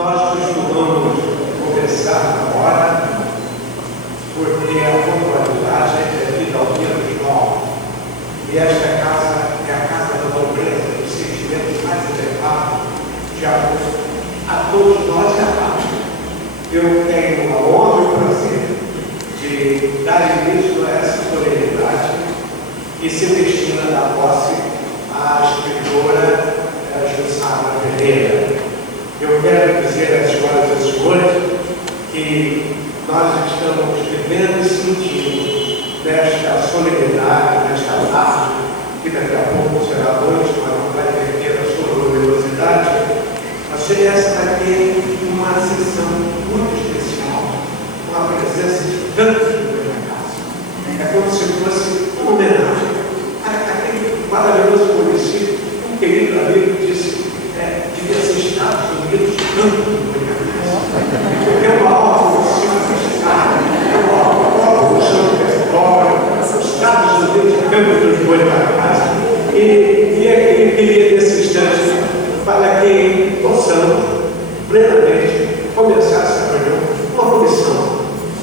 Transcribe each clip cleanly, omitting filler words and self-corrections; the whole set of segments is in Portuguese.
Nós costumamos conversar na hora, porque a pontualidade é devida ao dia dos novos. E esta casa é a casa da nobreza, dos sentimentos mais elevados de amor a todos nós e a paz. Eu tenho a honra e o prazer de dar início a essa solenidade que se destina da posse à escritora Jussara Ferreira. Eu quero dizer às senhoras e senhores que nós estamos vivendo e sentindo nesta solenidade, nesta tarde, que daqui a pouco será noite, mas não vai perder a sua luminosidade. Achei essa daqui uma sessão muito especial, com a presença de tantos de minha casa. É como se fosse uma homenagem àquele maravilhoso município. Um querido amigo disse: devia ser Estados Unidos tanto do minha casa. Porque é uma obra de fiscal, é uma obra do território, Estados Unidos tanto dos boi da casa. E eu queria nesse instante para que possamos plenamente começar essa reunião com uma comissão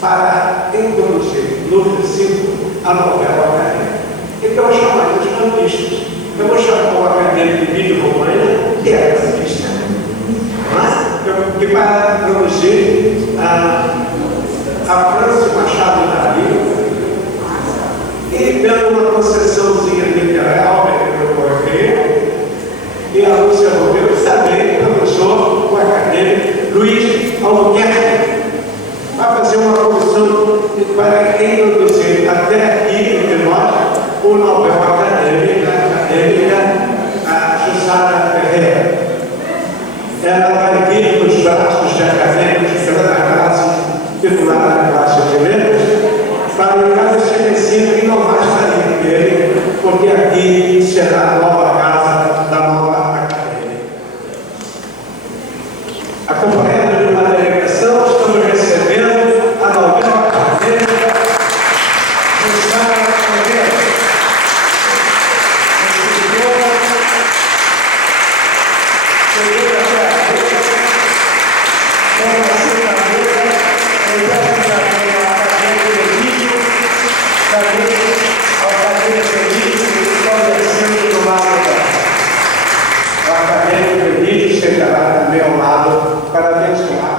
para introduzir no recinto a novela acadêmica. Então eu chamaria os campistas. Eu vou chamar o acadêmico de Vídeo România, que é campista, que vai produzir a França Machado Davi, e dando uma concessãozinha literal, eu vou aqui, e a Lúcia Romero também, professor, o acadêmico Luiz Albuquerque, vai fazer uma comissão para introduzir até aqui entre nós o novela acadêmica a Jussara Ferreira. Ela vai vir nos braços de acadêmicos da classe titular da classe de letras para o caso de ensino que não vai estar dele, porque aqui será a nova casa da nova academia. Acompanhando de uma delegação, estamos recebendo a novela acadêmica Jussara Ferreira. Chegará também ao lado para abençoar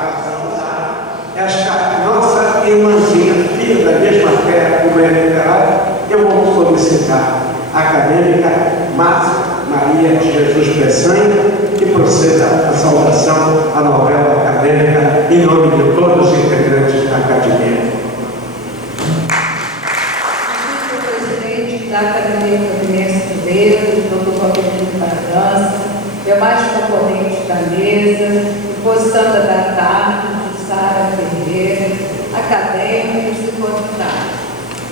esta nossa irmãzinha, filha da mesma fé como é literária. Eu vou solicitar a acadêmica Márcia Maria de Jesus Peçanha que proceda a saudação à novela acadêmica em nome de todos os integrantes da academia. Eu sou presidente da Academia Fluminense de Letras, Dr. Roberto Bardança, demais componentes da mesa, Sandra da Tarde, Jussara Ferreira, acadêmicos e convidados.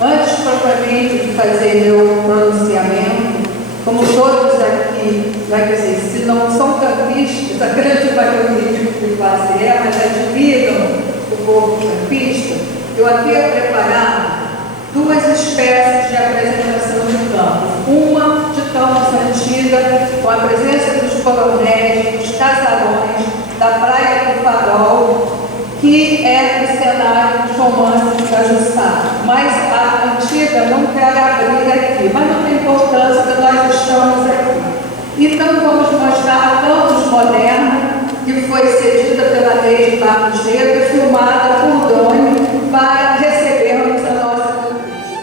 Antes, propriamente, de fazer meu pronunciamento, como todos aqui, vai dizer, se não são campistas, a grande maioria de classe é, mas admiram o povo campista, eu havia preparado duas espécies de apresentação de campos. Uma de campos antiga, com a presença dos coronéis, dos casarões, da Praia do Farol, que é o cenário dos romances da Jussara. Mas a antiga não quero abrir aqui, mas não tem importância que nós estamos aqui. Então vamos mostrar a Campos Moderna, que foi cedida pela lei de Barros Negros, filmada por Doni, para recebermos a nossa conquista.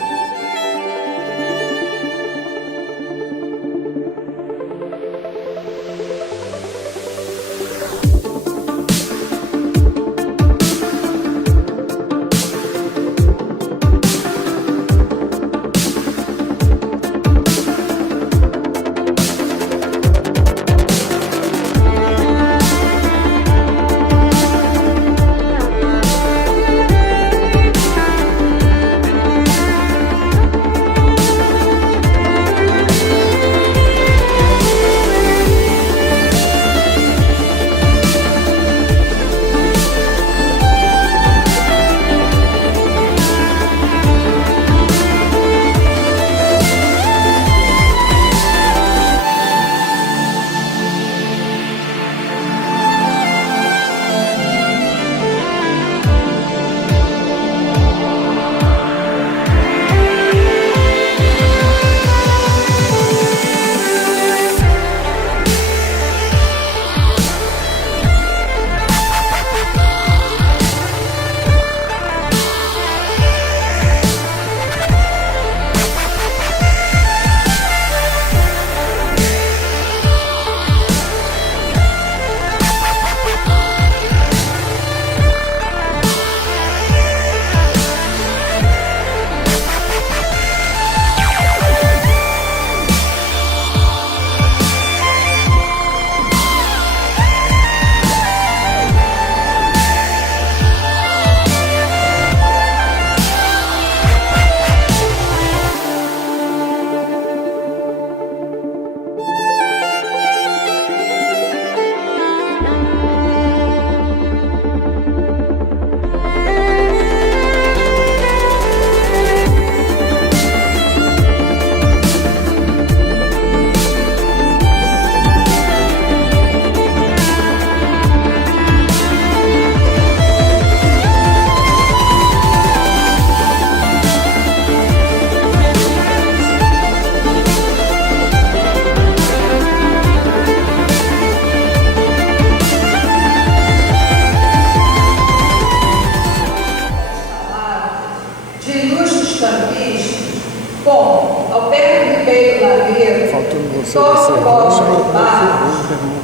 Todo pobre de barros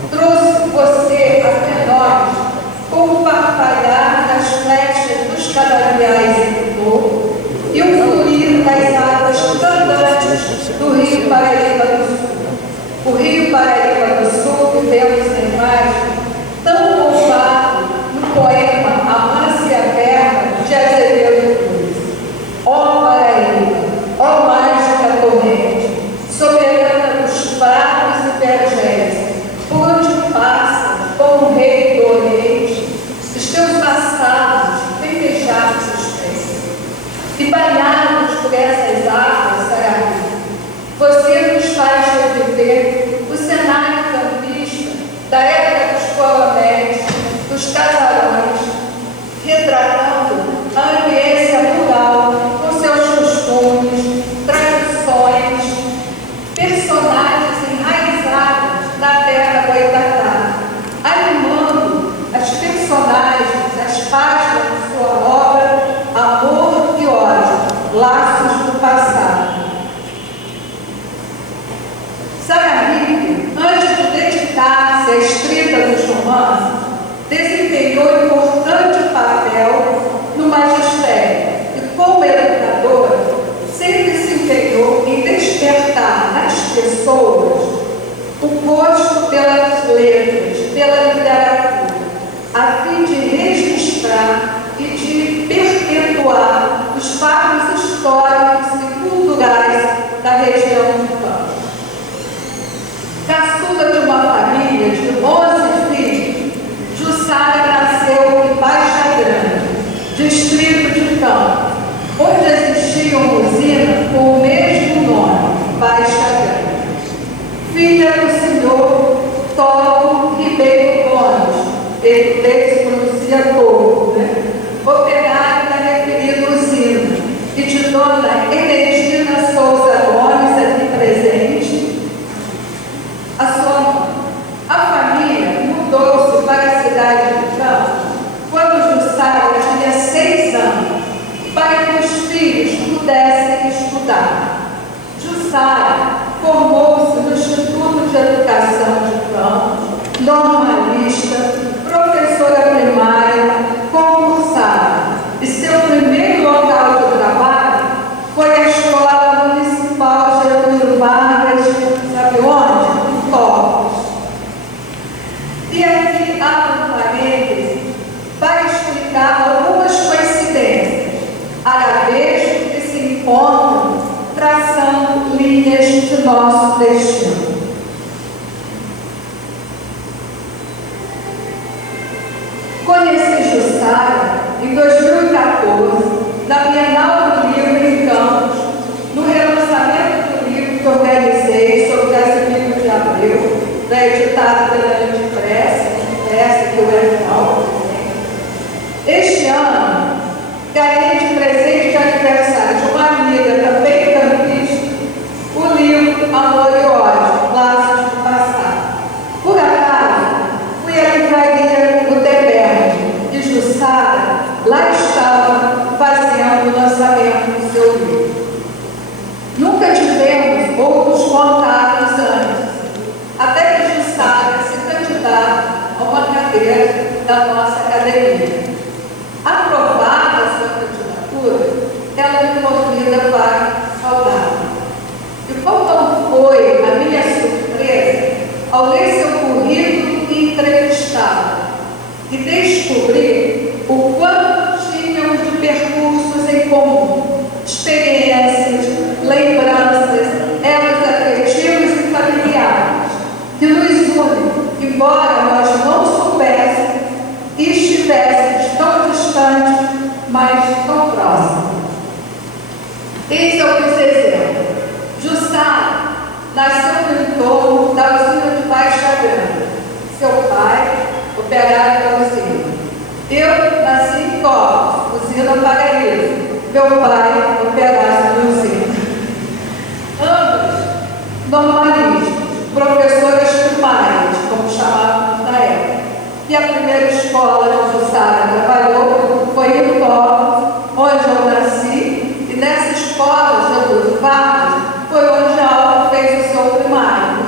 trouxe você até nós com o farfalhar das flechas dos canaviais em flor e o fluir das águas cantantes do Rio Paraíba do Sul. O Rio Paraíba do Sul, que vemos na imagem, tão louvado no poema A Mansa Verba de Azevedo Cruz. Ó Paraíba, ó mágica torrente, soberana dos prados e vergéis, por onde passa, como rei do Oriente, os teus vassalos vêm beijar seus pés. E banhados por essas águas, Sarari, você nos faz reviver o cenário campista da época dos coronéis, dos casarões, retratando a ambiência rural com seus costumes, tradições, personagens enraizados na terra do Itatá, animando as personagens, as páginas de sua obra, Amor e Ódio, Laços do Passado. Sarari, antes de dedicar-se à escrita dos romances, desempenhou importante papel no magistério e, como educadora, sempre se empenhou em despertar nas pessoas o gosto pelas letras, pela literatura, a fim de registrar e de perpetuar os fatos históricos e culturais da região do Campo. Caçula de uma família de 11 filhos, Jussara nasceu em Baixa Grande, distrito de Campos, onde existia uma usina com o mesmo nome, Baixa Grande. Filha do senhor Tolo Ribeiro Gomes, ele se pronuncia Tolo, operário da referida usina, e de dona Energina Souza Gomes, aqui presente, a sua mãe. A família mudou-se para a cidade de Campos quando Jussara tinha 6 anos, para que os filhos pudessem estudar. Jussara formou-se no Instituto de Educação de Campos, normalista, professora primária, concursada, e seu primeiro local de trabalho foi a Escola Municipal Getúlio Vargas, sabe onde? Em Torres. E aqui abro um parêntese para explicar algumas coincidências, arabescos que se encontram traçando linhas de nosso destino. Conheci Jussara em 2014, na Bienal do Livro em Campos, no relançamento do livro que organizei sobre o Casimiro de Abreu, editado pela Antipressa, que eu era final. Este ano, ganhei de presente de aniversário de uma amiga também campista o livro Amor e Ódio, Laços do Passado. Por acaso, fui à livraria Gutenberg e Jussara lá estava fazendo o lançamento do seu livro. Nunca tivemos outros contatos antes, até que Jussara se candidata a uma cadeira da nossa academia. Aprovada a sua candidatura, ela me convida para saudá-la. E qual não foi a minha surpresa ao ler seu currículo e entrevistá-la e descobrir o quanto tínhamos de percursos em comum, experiências, lembranças, elos afetivos e familiares, que nos unem, embora nós não soubéssemos e estivéssemos tão distantes, mas tão próximos. Eis alguns exemplos. Jussara nasceu no entorno da usina de Baixa Grande. Seu pai, operário da usina. Eu nasci em Torres, usina Paraíso. Meu pai, operário da usina. Ambos normalistas, professoras primárias, como chamavam na época. E a primeira escola que Jussara trabalhou foi em Torres, onde eu nasci, e nessa escola, Getúlio Vargas, foi onde ela fez o seu primário.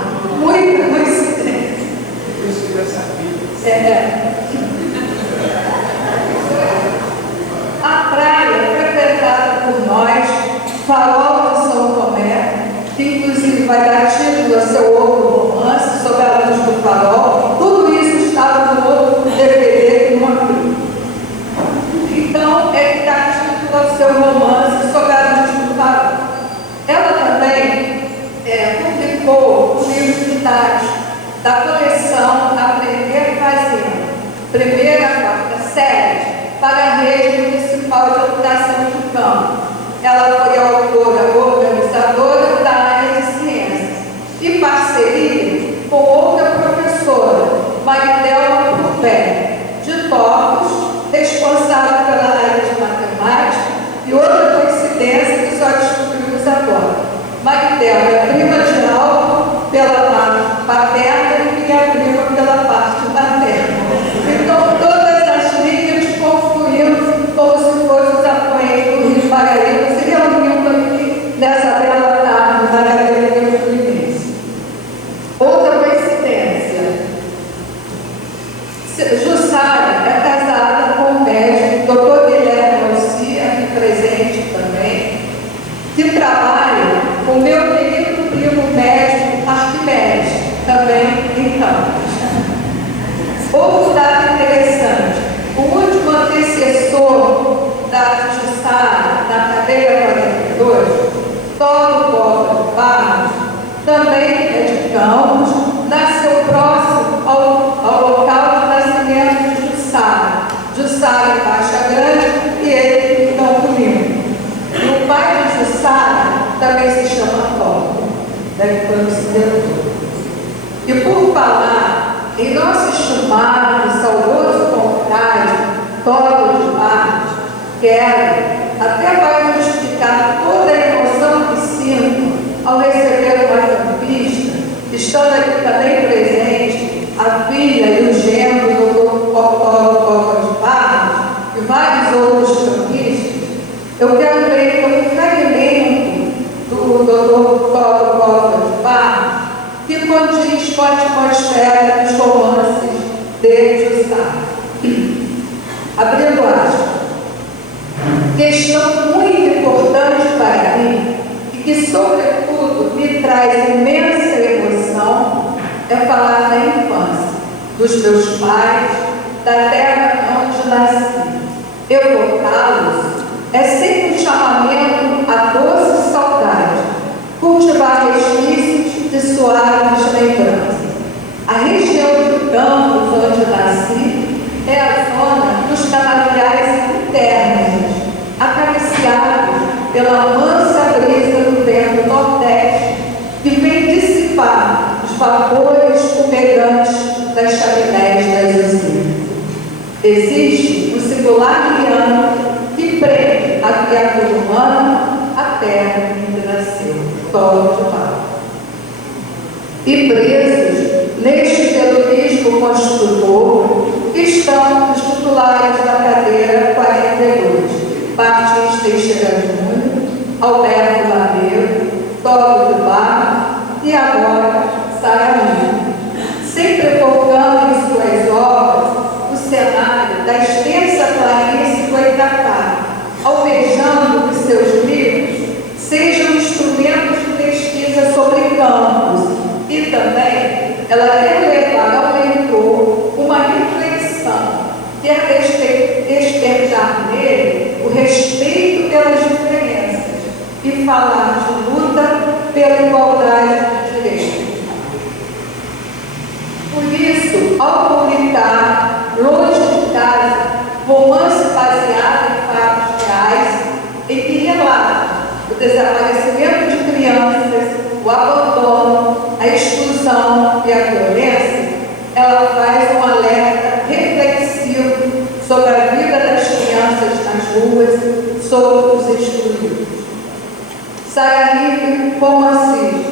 primeira à quarta série para a Rede Municipal de Educação de Campo. Ela foi a autora organizadora da área de ciências e parceria com outra professora, Maridelma Purpé, de Torres, responsável pela área de matemática, e outra coincidência que só descobrimos agora. Maridelma é prima de Aldo pela parte paterna e minha prima pela parte materna. Então, todas as linhas confluindo como se fossem os apoios do Rio de Paraíba, se reunindo aqui nessa bela tarde na Galeria Fluminense. Outra coincidência. Jussara é casada com o médico Dr. Guilherme Alcia, aqui presente também, que trabalha com o meu querido primo médico Arquimedes, também em Campos. Outro dado interessante: o último antecessor da Jussara na cadeira 42, Toro Borba Barros, também é de Campos, nasceu próximo ao local de nascimento de Jussara. Jussara em Baixa Grande e ele em Campo Limpo. E o pai de Jussara também se chama Toro, deve conhecer tudo. E por falar em nosso estimado e saudoso confrade Toro de Barros, quero, até vai justificar toda a emoção que sinto ao receber uma campista, estando aqui também presente a filha e o genro do Toro de Barros e vários outros campistas. Eu quero ler um fragmento do Dr. Toro de Barros, que condiz com a atmosfera dos romances de Jussara. Abrindo aspas. Questão muito importante para mim e que, sobretudo, me traz imensa emoção é falar da infância, dos meus pais, da terra onde nasci. Evocá-los é sempre um chamamento à doce saudade, cultivar resquícios de suaves lembranças. A região de Campos, onde nasci, é a zona dos canaviais internos, acariciados pela mansa brisa do vento nordeste, que vem dissipar os vapores fumegantes das chaminés das usinas. Existe um singular liano que prende a criatura humana à terra em que nasceu, Toro de Barros. E presos neste terrorismo construtor estão os titulares da cadeira 42. Martins Teixeira Júnior, Alberto Lameiro, Toro de Barros e agora Sara Lima, sempre evocando em suas obras o cenário da extensa planície Goitacá, almejando que seus livros sejam instrumentos de pesquisa sobre campos e também ela quer levar ao leitor uma reflexão, quer despertar nele o respeito pelas diferenças e falar de luta pela igualdade de direitos. Por isso, ao publicar Longe de Casa, romance baseado em fatos reais, em que relata o desaparecimento de crianças, o abandono, a exclusão e a violência, ela faz um alerta reflexivo sobre a vida das crianças nas ruas, sobre os excluídos. Sara Lima, romancista,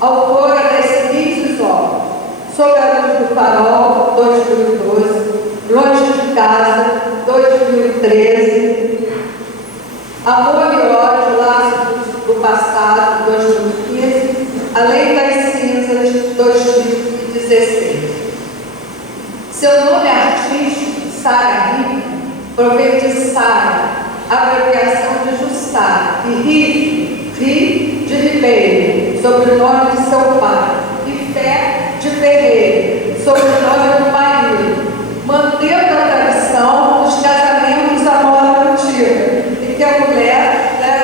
autora das seguintes obras: Sob a Luz do Farol, 2012, Longe de Casa, 2013, Amor e Ódio, Laços do Passado, 2015, Além das Cinzas, 2016. Seu nome artístico, Sara Lima, provém de Sara, abreviação de Jussara, e Ri de Ribeiro, sobrenome de seu pai, e Fé de Ferreira, sobrenome do marido, mantendo a tradição dos casamentos à moda antiga, e que a mulher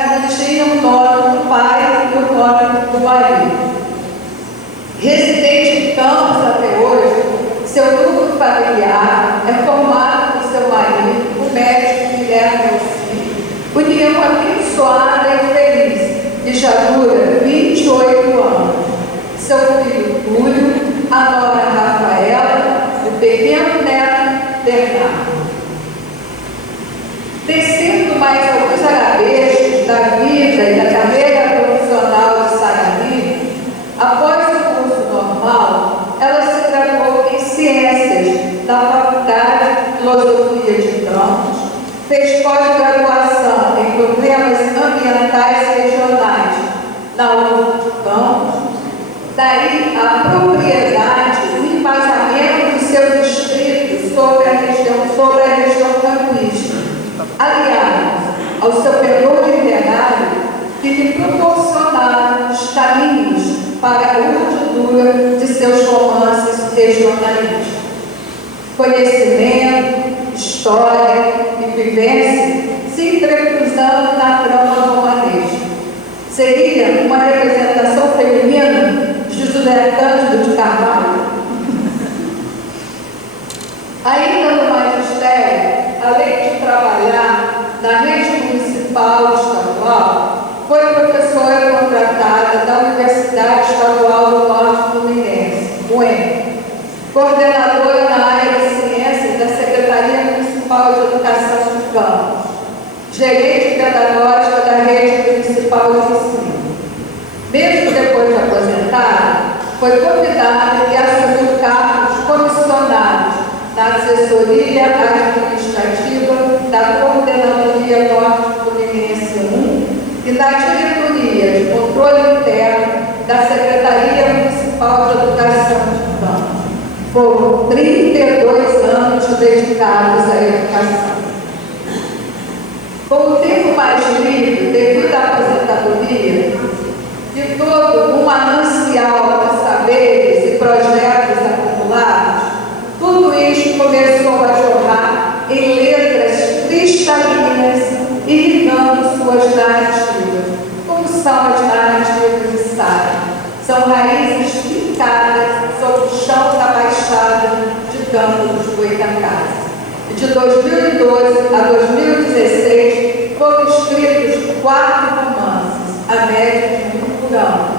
mantinha o nome do pai e o nome do marido. Residente em Campos até hoje, seu grupo familiar é formado Tecendo mais alguns arabescos da vida e da carreira profissional de Sarah, após o curso normal, ela se graduou em Ciências da Faculdade de Filosofia de Campos, fez pós-graduação em Problemas Ambientais Regionais na UFRJ de Campos. Daí a propriedade e o embasamento de seus escritos sobre a região campista, aliados ao seu penhor literário, que lhe proporcionaram os caminhos para a urdidura de seus romances regionalistas. Conhecimento, história e vivência se entrecruzando na trama romanesca. Seria uma representação feminina de José Cândido de Carvalho? Ainda no magistério, além de trabalhar na rede municipal e estadual, foi professora contratada da Universidade Estadual do Norte Fluminense, UEM, coordenadora na área de ciências da Secretaria Municipal de Educação de Campos, gerente pedagógica da rede municipal de ensino. Mesmo depois de aposentada, foi convidada e assumiu cargos comissionados na assessoria administrativa da Coordenadoria Norte Fluminense 1 e na diretoria de controle interno da Secretaria Municipal de Educação de Campos. Foram 32 anos dedicados à educação. Com o tempo mais livre, devido à aposentadoria, de todo um manancial de saberes e projetos acumulados, tudo isso começou a jorrar em letras cristalinas, irrigando suas narrativas, como são as narrativas de Sarah. São raízes fincadas sobre o chão da Baixada de Campos dos Goitacazes. De 2012 a 2016 foram escritos 4 romances, a média de um por ano,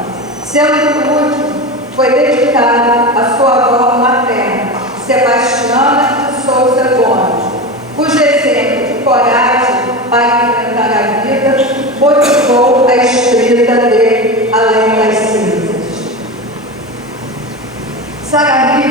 sendo que o último foi dedicado à sua avó materna, Sebastiana de Souza Gomes, cujo exemplo de coragem para enfrentar a vida motivou a escrita de Além das Cinzas. Sarah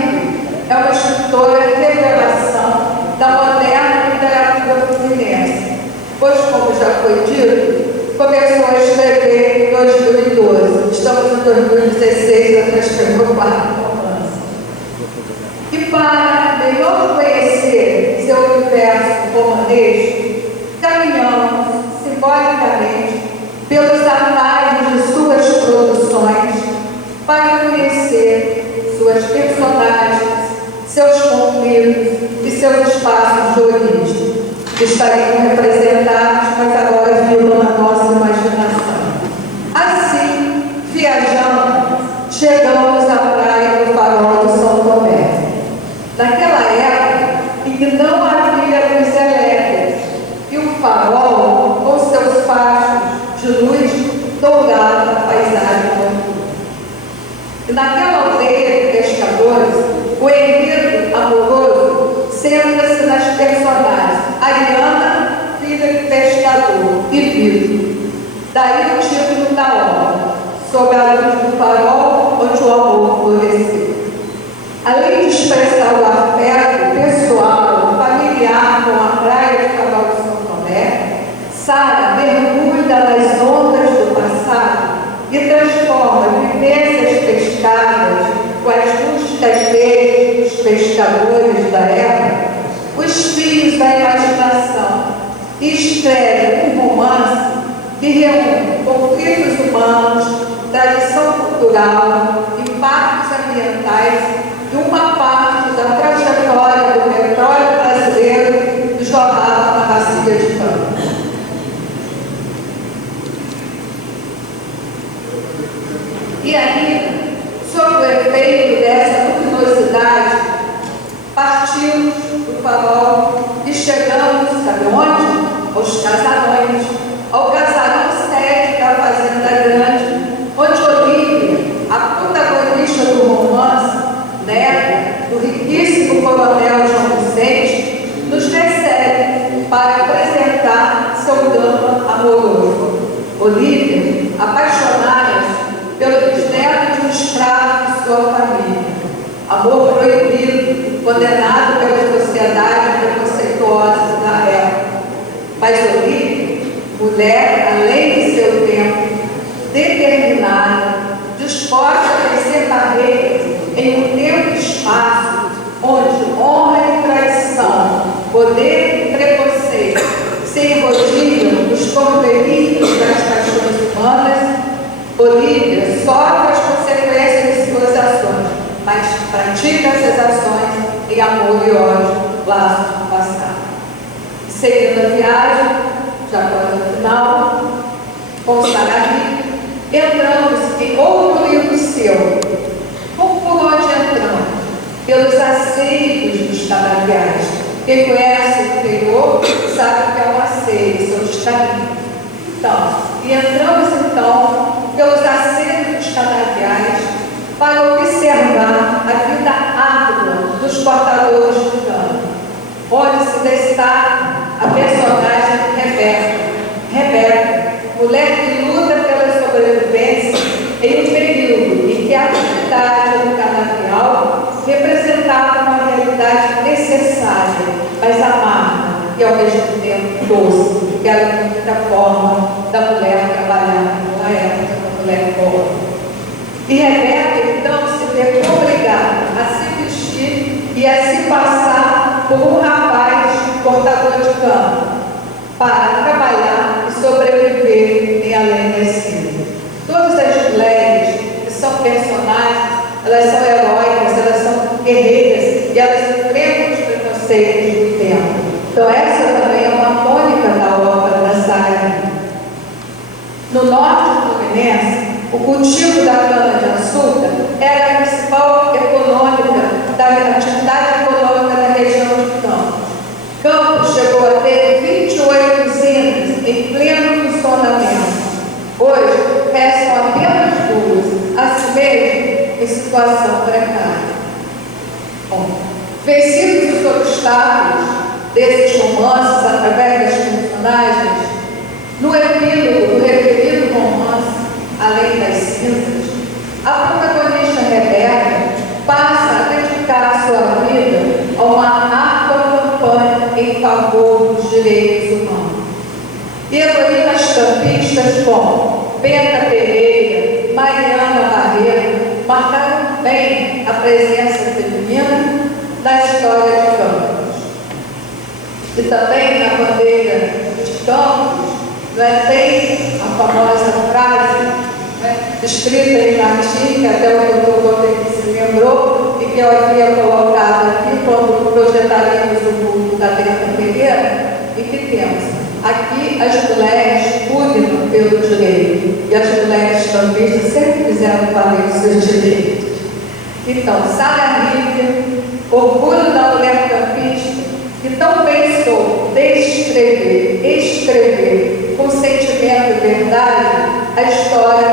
é uma escritora de revelação da moderna literatura fluminense, pois, como já foi dito, começou a escrever em 2012. Estamos em 2016, ela já escreveu 4 romances. E para melhor conhecer seu universo romanesco, caminhamos simbolicamente pelos atalhos de suas produções para conhecer suas personagens, seus conflitos e seus espaços de origem, que estariam representados, mas agora vivam na nossa imaginação. Assim, viajando, chegamos à praia do Farol de São Tomé. Naquela época em que não havia luz elétrica, e o farol, com seus fachos de luz, dourava a paisagem noturna. E naquela aldeia de pescadores, o enredo amoroso centra-se nas personagens Ariana, filha de pescador, e Vitor. Daí o título da obra, Sob a luz do farol, onde o amor floresceu. Além de expressar o afeto pessoal, familiar com a praia de Farol de São Tomé, Sarah mergulha nas ondas do passado e transforma vivências pescadas com as rústicas redes dos pescadores da época, os fios da imaginação, e escreve um romance que reúne conflitos humanos, tradição cultural, impactos ambientais e uma parte da trajetória do petróleo brasileiro que jorrava na bacia de Campos. E aí, sob o efeito dessa luminosidade, partimos do farol e chegamos, sabe onde? Aos casarões, ao casarão sede da Fazenda Grande, onde Olívia, a protagonista do romance, neta do riquíssimo coronel João Vicente, nos recebe para apresentar drama amoroso. Olivia, apaixonada pelo bisneto de um escravo de sua família. Amor proibido, condenado pela sociedade preconceituosa da época. Mas Olivia, mulher além de seu tempo, determinada, disposta a vencer barreiras em um tempo e espaço onde honra e traição, poder e preconceito se enrodilham nos convenios das paixões humanas, Olivia sofre as consequências de suas ações, mas pratica essas ações em amor e ódio, laços do passado. Seguindo a viagem, já quase no final, com Sarai, entramos em outro livro seu. Por onde entramos? Pelos asseios dos canaviais. Quem conhece o interior sabe o que é um asseio, são os caminhos. E entramos pelos asseios dos canaviais para observar a vida árdua dos portadores de cana, onde se destaca a personagem Rebeca, mulher que luta pela sobrevivência em um período em que a atividade do canavial representava uma realidade necessária, mas amarga e ao mesmo tempo doce, que era a única forma da mulher trabalhar naquela época, da mulher pobre. E Rebeca, então, se vê obrigada a se vestir e a se passar por um rapaz cortador de cana, para trabalhar e sobreviver em Além das Cinzas. Todas as mulheres que são personagens, elas são heróicas, elas são guerreiras e elas enfrentam os preconceitos do tempo. Então essa também é uma tônica da obra da Sarai. No norte fluminense, o cultivo da cana-de-açúcar era a principal atividade econômica da região de Campos. Campos chegou a ter 28 usinas em pleno funcionamento. Hoje, restam apenas 2, assim mesmo, em situação precária. Vencidos os obstáculos desses romances através das personagens, no epílogo do referido romance, Além das Cinzas, a protagonista Rebeca passa a dedicar sua vida a uma árdua campanha em favor dos direitos humanos. E heroínas campistas como Benta Pereira, Mariana Barreto marcaram bem a presença feminina na história de Campos. E também na bandeira de Campos, tem a famosa frase escrita em latim, que até o doutor Rodrigues se lembrou, e que eu havia colocado aqui quando projetaríamos o culto da Benta Pereira, e que temos: aqui as mulheres cuidam pelo direito, e as mulheres campistas sempre fizeram valer os seus direitos. Então, Sarai, orgulho da mulher campista, que tão bem soube escrever com sentimento e verdade a história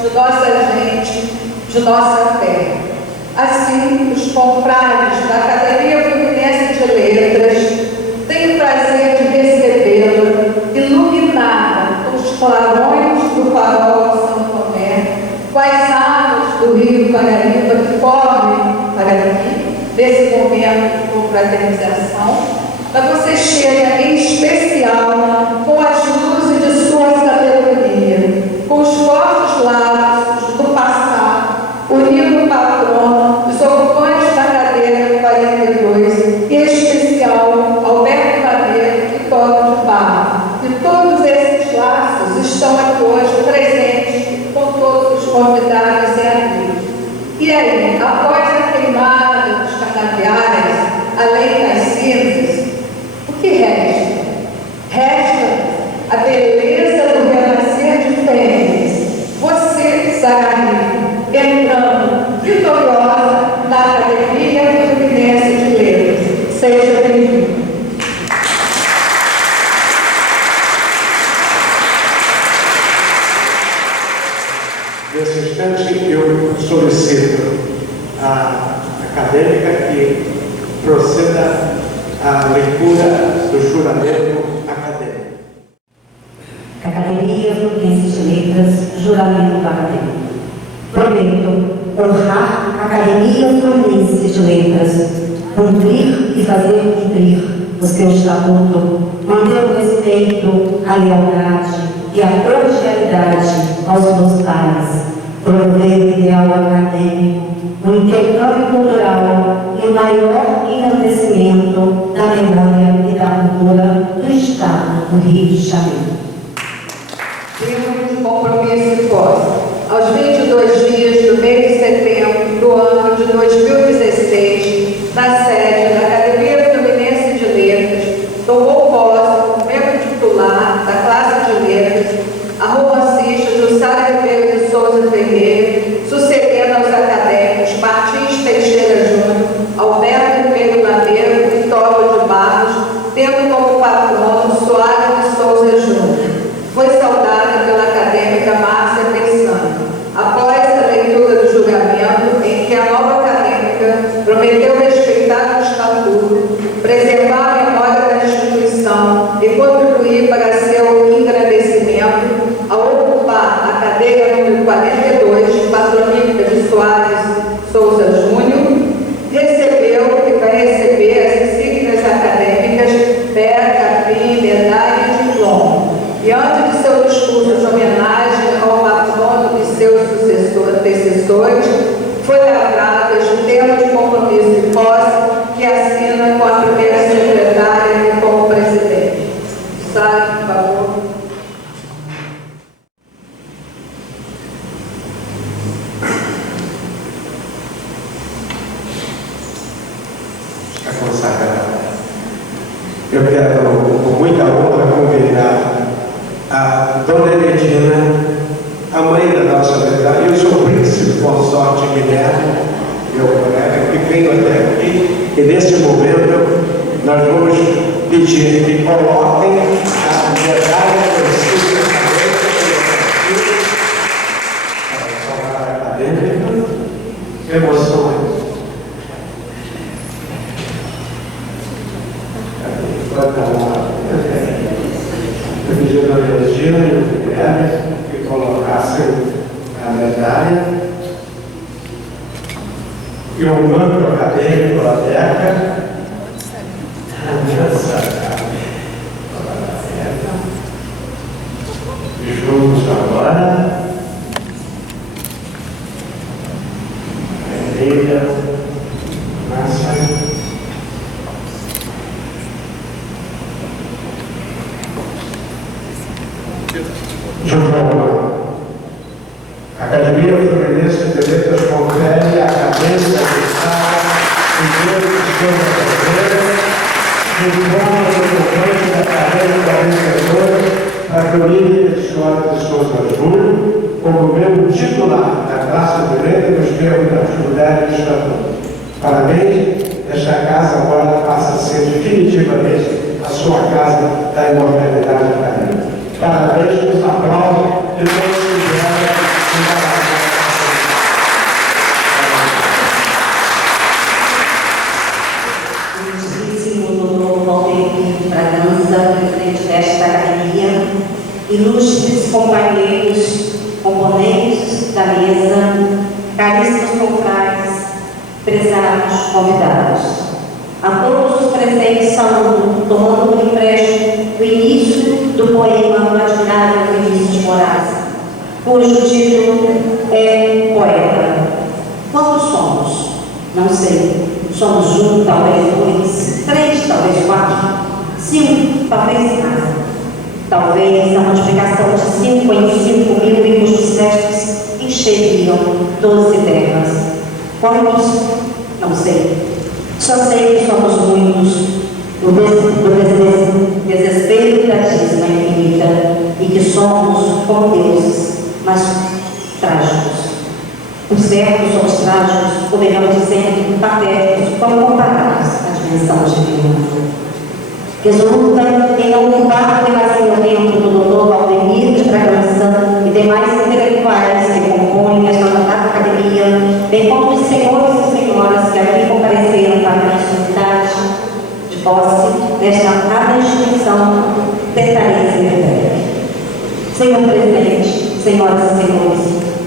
de nossa gente, de nossa terra. Assim, os confrades da Academia Fluminense de Letras têm o prazer de recebê-la, iluminada com os clarões do farol de São Tomé, com as águas do rio Paraíba que correm para aqui, nesse momento de confraternização, mas você chega em especial com as luzes de sua sabedoria, com os fortes laços do passado, unindo o patrono, os ocupantes da cadeira 42, e em especial Alberto Madeira e Todo de Barro. E todos esses laços estão aqui hoje presentes com todos os convidados e amigos. E aí, após a queimada dos canaviais, além das cinzas, o que resta? Resta a beleza do renascer de Fênix. Você, Sarai, entrando vitoriosa na Academia Fluminense de Letras. Seja bem-vindo. Nesse instante, eu solicito à acadêmica que proceda à leitura do juramento acadêmico. juramento acadêmico. Prometo honrar a Academia Fluminense de Letras, cumprir e fazer cumprir o seu estatuto, manter o respeito, a lealdade e a cordialidade aos meus pares, promover o ideal acadêmico, o intercâmbio cultural e o maior engrandecimento da memória e da cultura do Estado do Rio de Janeiro. Termo de compromisso e posse. Aos 22 dias do mês de setembro do ano de 2016, na sede da Academia Fluminense de Letras, tomou posse como membro titular da classe de letras a romancista Jussara Ribeiro de Souza Ferreira, sucedendo aos acadêmicos Martins Teixeira Júnior, Alberto Ribeiro Lameiro e Toro de Barros, tendo como patrono Soares de Souza Júnior. Foi saudada pela acadêmica Márcia Pessano. Após a leitura do julgamento, em que a nova acadêmica prometeu respeitar o estatuto, preservar a memória da instituição e contribuir para seu engrandecimento, ao ocupar a cadeira número 42, patronífica de Soares Souza Júnior, recebeu e vai receber as insígnias acadêmicas beca, capim, medalha e diploma. E antes de seu discurso de homenagem ao patrono e seus antecessores, foi elaborado este termo de compromisso e posse que assina com a primeira secretária e como presidente. Sai, por favor. Está consagrada. Eu quero, com muita honra, convidar a Dona Edina, a mãe da nossa verdade, e o seu príncipe consorte Guilherme, meu colega, que veio até aqui, e nesse momento nós vamos pedir que coloquem a medalha acadêmica. Emoções. Eu pedi a Dona Regina e o Guilherme que colocassem a medalha e o manto acadêmico da beca. Juntos agora. Leia, Márcia. A Academia Fluminense de Letras confere a cabeça de Estado Ribeiro de Souza Ferreira, diploma do ocupante da carreira da vencedora da Clínica de Soares de Souza Júnior, como membro titular da classe de letras nos termos da atividade do Estatuto. Parabéns, esta casa agora passa a ser definitivamente a sua casa da imortalidade acadêmica. Parabéns, os aplausos de todos que vieram. Presidente desta academia, ilustres companheiros, componentes da mesa, caríssimos confrades, prezados convidados. A todos os presentes saúdo, tomando por empréstimo o início do poema do admirável Vinícius de Moraes, cujo título é Poeta. Quantos somos? Não sei. Somos um, talvez dois, três, talvez quatro. 5, talvez nada. Talvez a multiplicação de 5 em 5 mil e cujos testes encheriam 12 terras. Quantos? Não sei. Só sei que somos muitos, do desespero da dízima infinita, e que somos como deuses, mas trágicos. Por certo, somos trágicos, ou melhor dizendo, patéticos, quando comparados à dimensão divina. Resulta em não ocupar demasiado tempo do doutor Valdemir de Bragança e demais intelectuais que compõem esta notável academia, bem como os senhores e senhoras que aqui compareceram para a necessidade de posse desta honrada instituição, tentarei ser breve. Senhor Presidente, senhoras e senhores,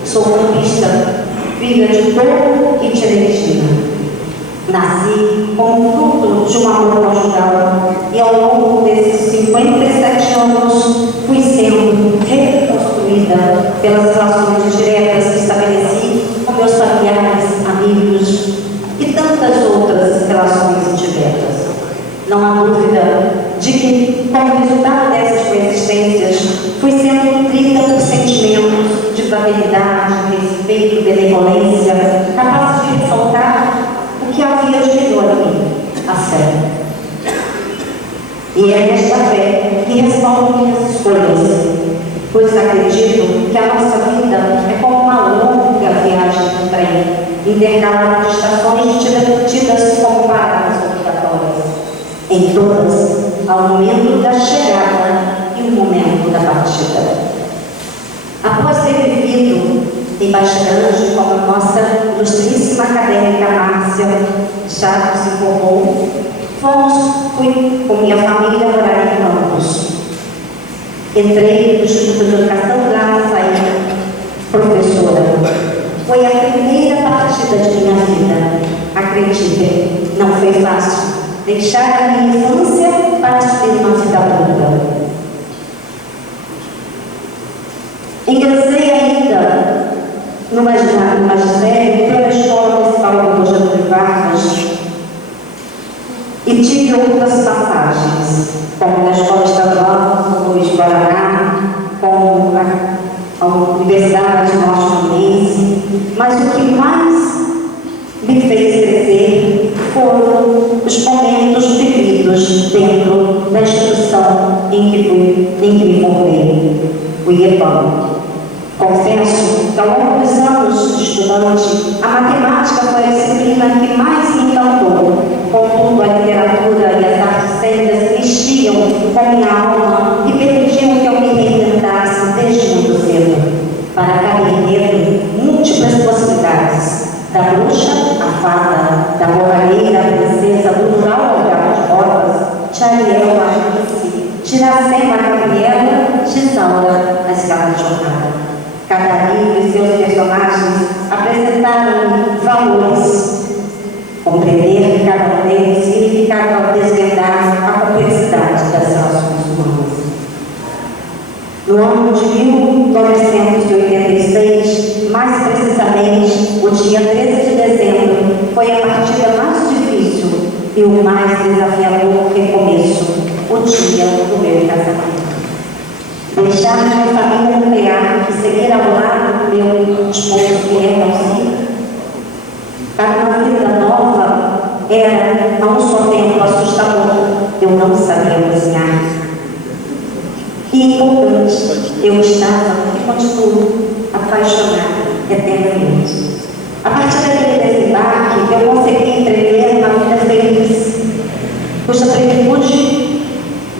sou campista, filha de dor e de energia. Nasci como fruto de um amor conjugal e ao longo desses 57 anos fui sendo reconstruída pelas relações diretas que estabeleci com meus familiares, amigos e tantas outras relações indiretas. Não há dúvida de que, como resultado dessas coexistências, fui sendo nutrida por sentimentos de fraternidade, respeito, benevolência, capazes de ressaltar o que havia de melhor em mim, a fé. E é nesta fé que respaldo minhas escolhas, pois acredito que a nossa vida é como uma longa viagem de trem, intercalada de estações tidas como paradas obrigatórias. Em todas, há o momento da chegada e o momento da partida. Após ter vivido em Baixa Grande, como a nossa ilustríssima acadêmica Márcia Chaves se informou, fui com minha família morar em Campos. Entrei no Instituto de Educação lá, saí professora. Foi a primeira partida de minha vida. Acreditem, não foi fácil deixar a minha infância para ter uma vida adulta. Ingressei ainda no magistério pela Escola Municipal do Getúlio Vargas e tive outras passagens, como na Escola Estadual do Luiz Guaraná, como a Universidade Norte-Fluminense, mas o que mais me fez crescer foram os momentos vividos dentro da instituição em que me formei, o IEPAM. Confesso que ao longo dos anos de estudante, a matemática foi a disciplina que mais me encantou. Contudo, a literatura e as artes cênicas mexiam com minha alma e permitiam que eu me reinventasse desde muito cedo. Para cada enredo, múltiplas possibilidades. Da bruxa, a fada, da borralheira, a princesa, do rural ao gato de botas, de Ariel, a Alice, de Iracema, a Gabriela, de Isaura, a escala de jornada. Cada livro e seus personagens apresentaram valores. Compreender cada um deles significava desvendar a complexidade das relações humanas. No ano de 1986, mais precisamente, o dia 13 de dezembro, foi a partida mais difícil e o mais desafiador recomeço, o dia do meu casamento. Deixar minha família nuclear e seguir ao lado do meu esposo Guilherme Alcir, para uma vida nova, era a um só tempo assustador. Eu não sabia cozinhar. E importante, eu estava e continuo apaixonada eternamente. A partir daquele desembarque, eu consegui entrever uma vida feliz, cuja plenitude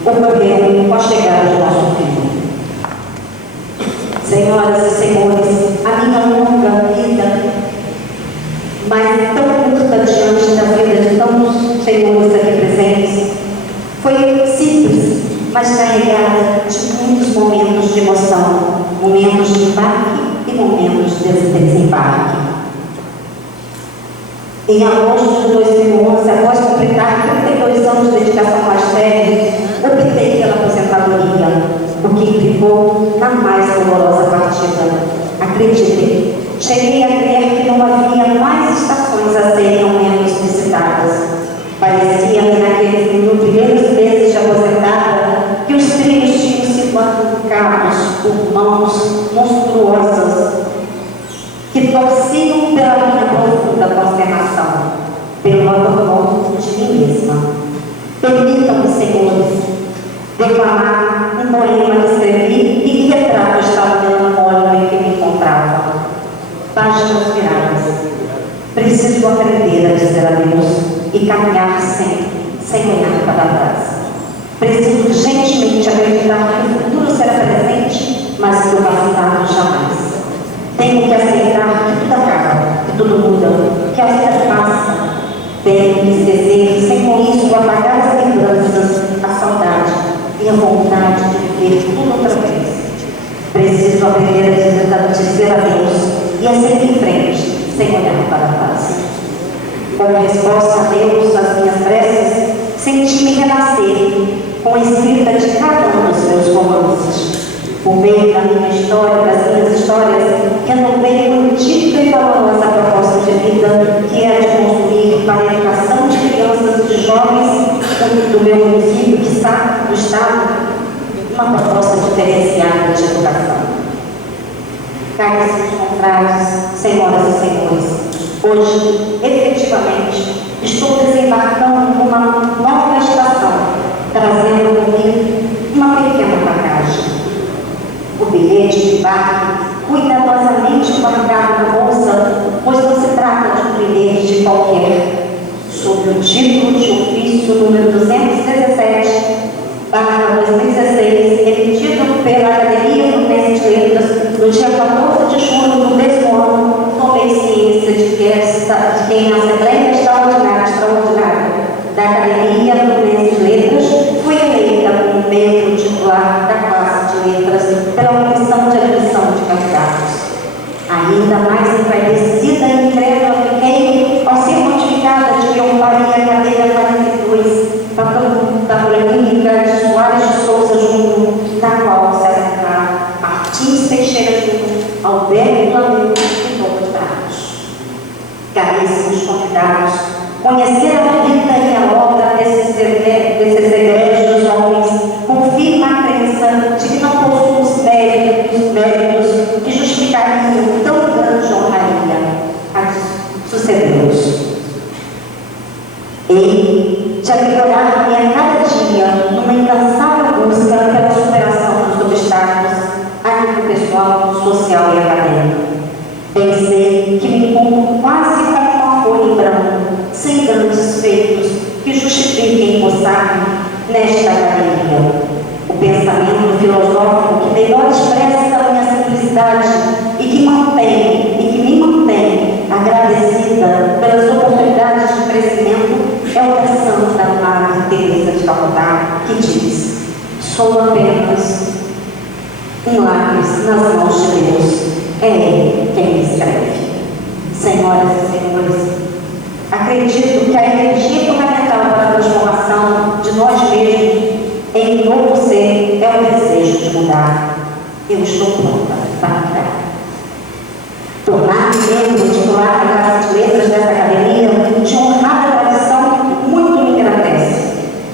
ocorreu com a chegada de nosso filho. Senhoras e senhores, a minha longa vida, mas tão curta diante da vida de tantos senhores aqui presentes, foi simples, mas carregada de muitos momentos de emoção, momentos de embarque e momentos de desembarque. Em agosto de 2011, após completar 32 anos de dedicação ao magistério, optei pela aposentadoria, o que implicou na mais dolorosa partida. Acreditem, cheguei a crer que não havia mais estações a serem ao menos visitadas. Parecia que naqueles primeiros meses de aposentada, que os trilhos tinham sido arrancados por mãos monstruosas que torciam pela minha profunda consternação, pelo abandono de mim mesma. Permitam-me, senhores, declamar um poema que escrevi e que retrata o estado melancólico em que me encontrava. Páginas viradas. Preciso aprender a dizer adeus e caminhar sempre, sem olhar para trás. Preciso urgentemente acreditar que o futuro será presente, mas que o passado jamais. Tenho que aceitar que tudo acaba, que tudo muda, que a vida passa. Tenho que me esquecer, sem com isso apagar as lembranças, a saudade e a vontade de viver tudo outra vez. Preciso aprender a dizer a Deus e a seguir em frente, sem olhar para trás. Como resposta a Deus às minhas preces, senti-me renascer com a escrita de cada um dos meus romances. Por meio da minha história, das minhas histórias, renovei uma antiga e valorosa proposta de vida, que é a de construir para a educação de crianças e de jovens do meu município, que está do Estado, uma proposta diferenciada de educação. Caríssimos confrades, senhoras e senhores, hoje, efetivamente, estou desembarcando numa nova estação, trazendo comigo uma pequena bagagem. O bilhete de embarque, cuidadosamente guardado na bolsa, pois não se trata de um bilhete qualquer, sob o título de ofício número 217/2016, emitido pela Academia Fluminense de Letras no dia 14 de julho do mesmo ano, tomei ciência de que em Assembleia Extraordinária da Academia Fluminense de Letras fui eleita como membro titular da classe de letras pela Comissão de Admissão de Candidatos. Ainda mais envaidecida e incrédula fiquei ao ser notificada de que ocuparia a cadeira 42 da Política de Soares de Souza Júnior, na qual se assentaram Martins Teixeira Júnior, Alberto Lameu e Dom Carlos. Caríssimos convidados, conhecer a vida e a obra desses egrégios homens confirma a crença de que não possuímos méritos que justificariam tão grande honraria a sucedeu-nos. Hei de aprimorar-me a cada dia numa incansável busca pela superação dos obstáculos a nível pessoal, social e acadêmico. Pensei que me encontro quase como uma folha em branco, sem grandes feitos que justifiquem posar-me nesta academia. O pensamento filosófico que melhor expressa a minha simplicidade e que me mantém agradecida pelas oportunidades de crescimento é o da Santa Madre Teresa de Calcutá, que diz: sou apenas um lápis nas mãos de Deus, é Ele quem me escreve. Senhoras e senhores, acredito que a energia fundamental para a transformação de nós mesmos em um novo ser é o desejo de mudar. Eu estou pronta para mudar. Tornar-me membro titular da classe de letras dessa academia de honrada tradição muito me engrandece.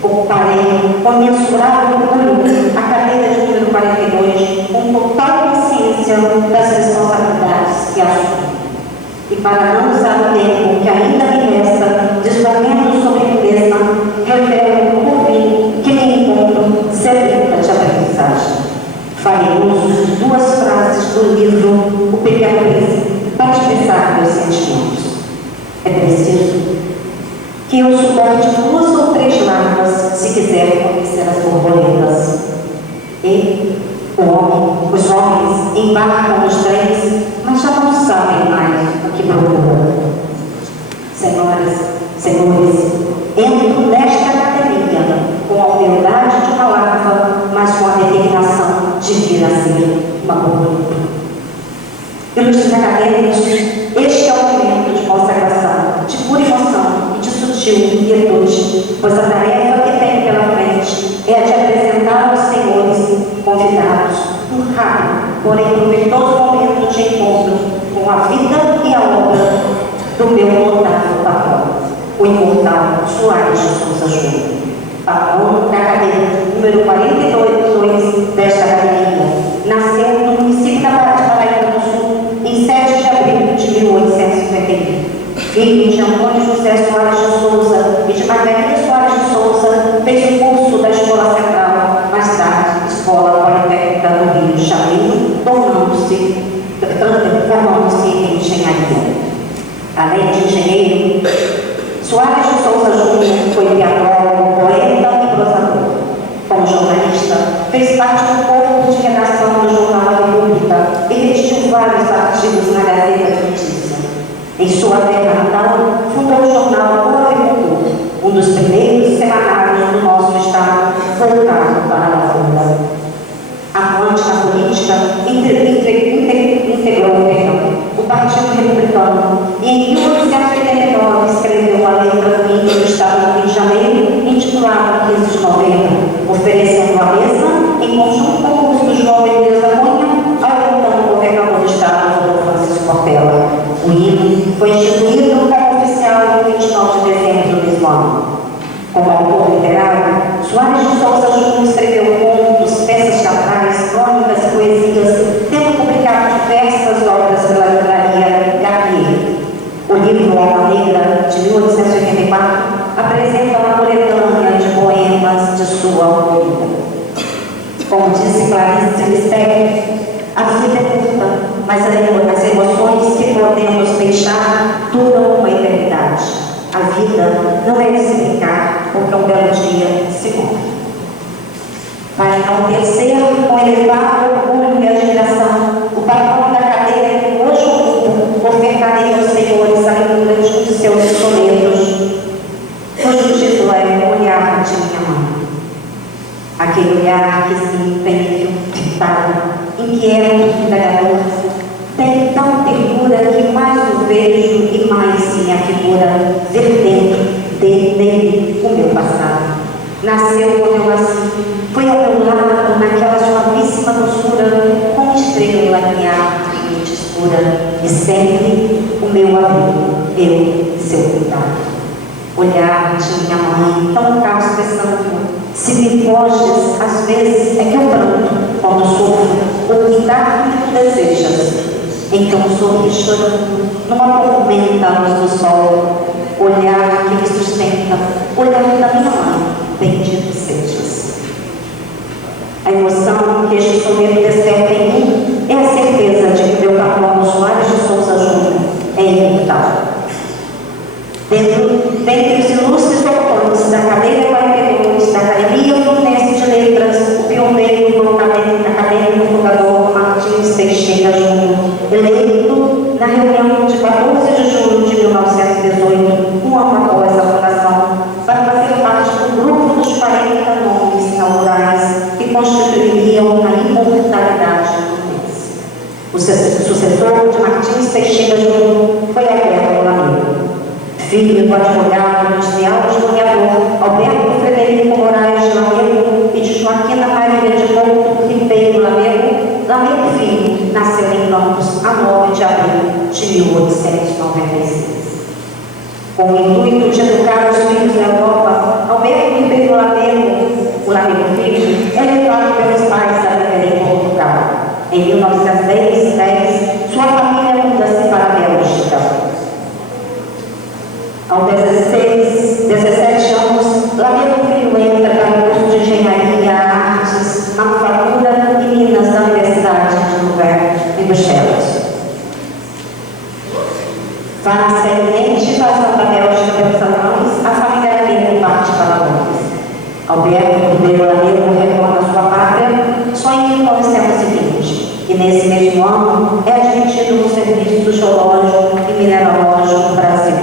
Ocuparei com mensurável orgulho a cadeira de número 42 com total consciência das responsabilidades que assumo. E para não usar o tempo que ainda me resta discorrendo sobre mim mesma, revelo por fim que me encontro sedenta de aprendizagem. Farei uso de duas frases do livro O Pequeno Príncipe para expressar meus sentimentos. É preciso que eu suporte 2 ou 3 larvas se quiser conhecer as borboletas. E os homens embarcam nos trens, mas já não sabem mais o que procuram. Senhoras, senhores, entro nesta academia com a humildade de uma larva, mas com a determinação de vir a ser uma borboleta. Ilustres acadêmicos, este é o momento de consagração, de pura emoção e de sutil inquietude, pois a tarefa que tenho pela frente é a de apresentar aos senhores convidados um rápido, porém proveitoso momento de encontro com a vida e a obra do meu notável patrão, o imortal Soares de Souza Júnior, patrono da cadeira número 42 desta academia. Nasceu no município de Paraíba do Sul em 7 de abril de 1851. Filho de Antônio José Soares de Souza e de Margarida Soares de Souza, fez o curso da Escola Central, mais tarde, Escola Politécnica do Rio de Janeiro, formando-se em engenharia. Além de engenheiro, Soares de Souza Júnior foi teatrólogo, poeta e prosador. Como jornalista, fez parte do corpo de redação do jornal A República e redigiu vários artigos na Gazeta de Notícias. Em sua terra natal, fundou o jornal O Agricultor, um dos primeiros semanários do nosso estado voltado para a lavoura. Atuante na política, integrou o Júnior escreveu contos, peças teatrais, crônicas e poesias, tendo publicado diversas obras pela livraria Garnier. O livro Alma Negra, de 1884, apresenta uma coletânea de poemas de sua autoria. Como disse Clarice Lispector, a vida é curta, mas as emoções que podemos deixar duram uma eternidade. A vida não é de se brincar, porque um belo dia se morre. Para enaltecer com elevado orgulho e admiração o papel da cadeira que hoje ocupo, ofertarei aos senhores a leitura de seus sonetos, cujo título é Olhar de Minha Mãe. Aquele olhar que se empenha, fitado, inquieto, indagador, tem tão ternura que mais o vejo e mais se me afigura ver dentro dele o meu passado. Nasceu quando eu nasci, foi ao meu lado naquela suavíssima doçura, como estrela lamear de noite escura, e sempre o meu abrigo, eu, seu cuidado. Olhar de minha mãe, tão casto e santo, se me foges, às vezes é que eu pranto, quando sofro, ou me dá o que tu desejas. Então sorri chorando, numa tormenta à luz do sol, olhar que me sustenta, olhar da minha mãe, bendito sejas. A emoção que este soneto desperta em mim é a certeza de que meu patrão Soares de Souza Júnior é imutável. Dentre os ilustres ocupantes da cadeira 42 da Academia Fluminense de Letras, o pioneiro do acadêmico fundador Martins Teixeira Júnior, eleito na reunião de 14 de julho de 1918, um ano após a fundação, para fazer parte do grupo dos 40 nomes inaugurais que constituiriam a imortalidade fluminense. O sucessor de Martins Teixeira Júnior foi Alberto Lamego, filho do advogado industrial e historiador Alberto Frederico Moraes de Lamego e de Joaquina Maria de Couto Ribeiro Lamego. Lamego Filho nasceu em Campos a 9 de abril de 1896. Com o intuito de educar os filhos da Europa, Alberto Ribeiro Lamego, o Lamego Filho, é levado pelos pais a viver em Portugal. Em 1910, sua família muda-se para a Bélgica. Aos 17 anos, Lamego Filho entra para o curso de Engenharia, Artes, Manufatura e Minas da Universidade de Louvain, em Bruxelas. Faz-se a iminente invasão da Bélgica pelos alemães, a família Lamego parte para Londres. Alberto Ribeiro Lamego retorna à sua pátria só em 1920, e nesse mesmo ano é admitido no Serviço Geológico e Mineralógico do Brasil.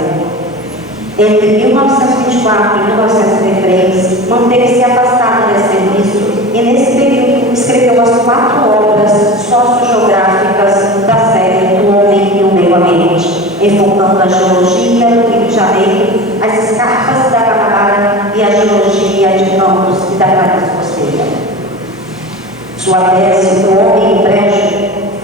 Entre 1924 e 1933, manteve-se afastado desse serviço e, nesse período, escreveu as 4 obras sociogeográficas da série Do Homem e o Meio Ambiente, enfocando a geologia do Rio de Janeiro, as escarpas da Guanabara e a geologia de Campos e da Clarice Costeira. Sua tese, O Homem e o Brejo,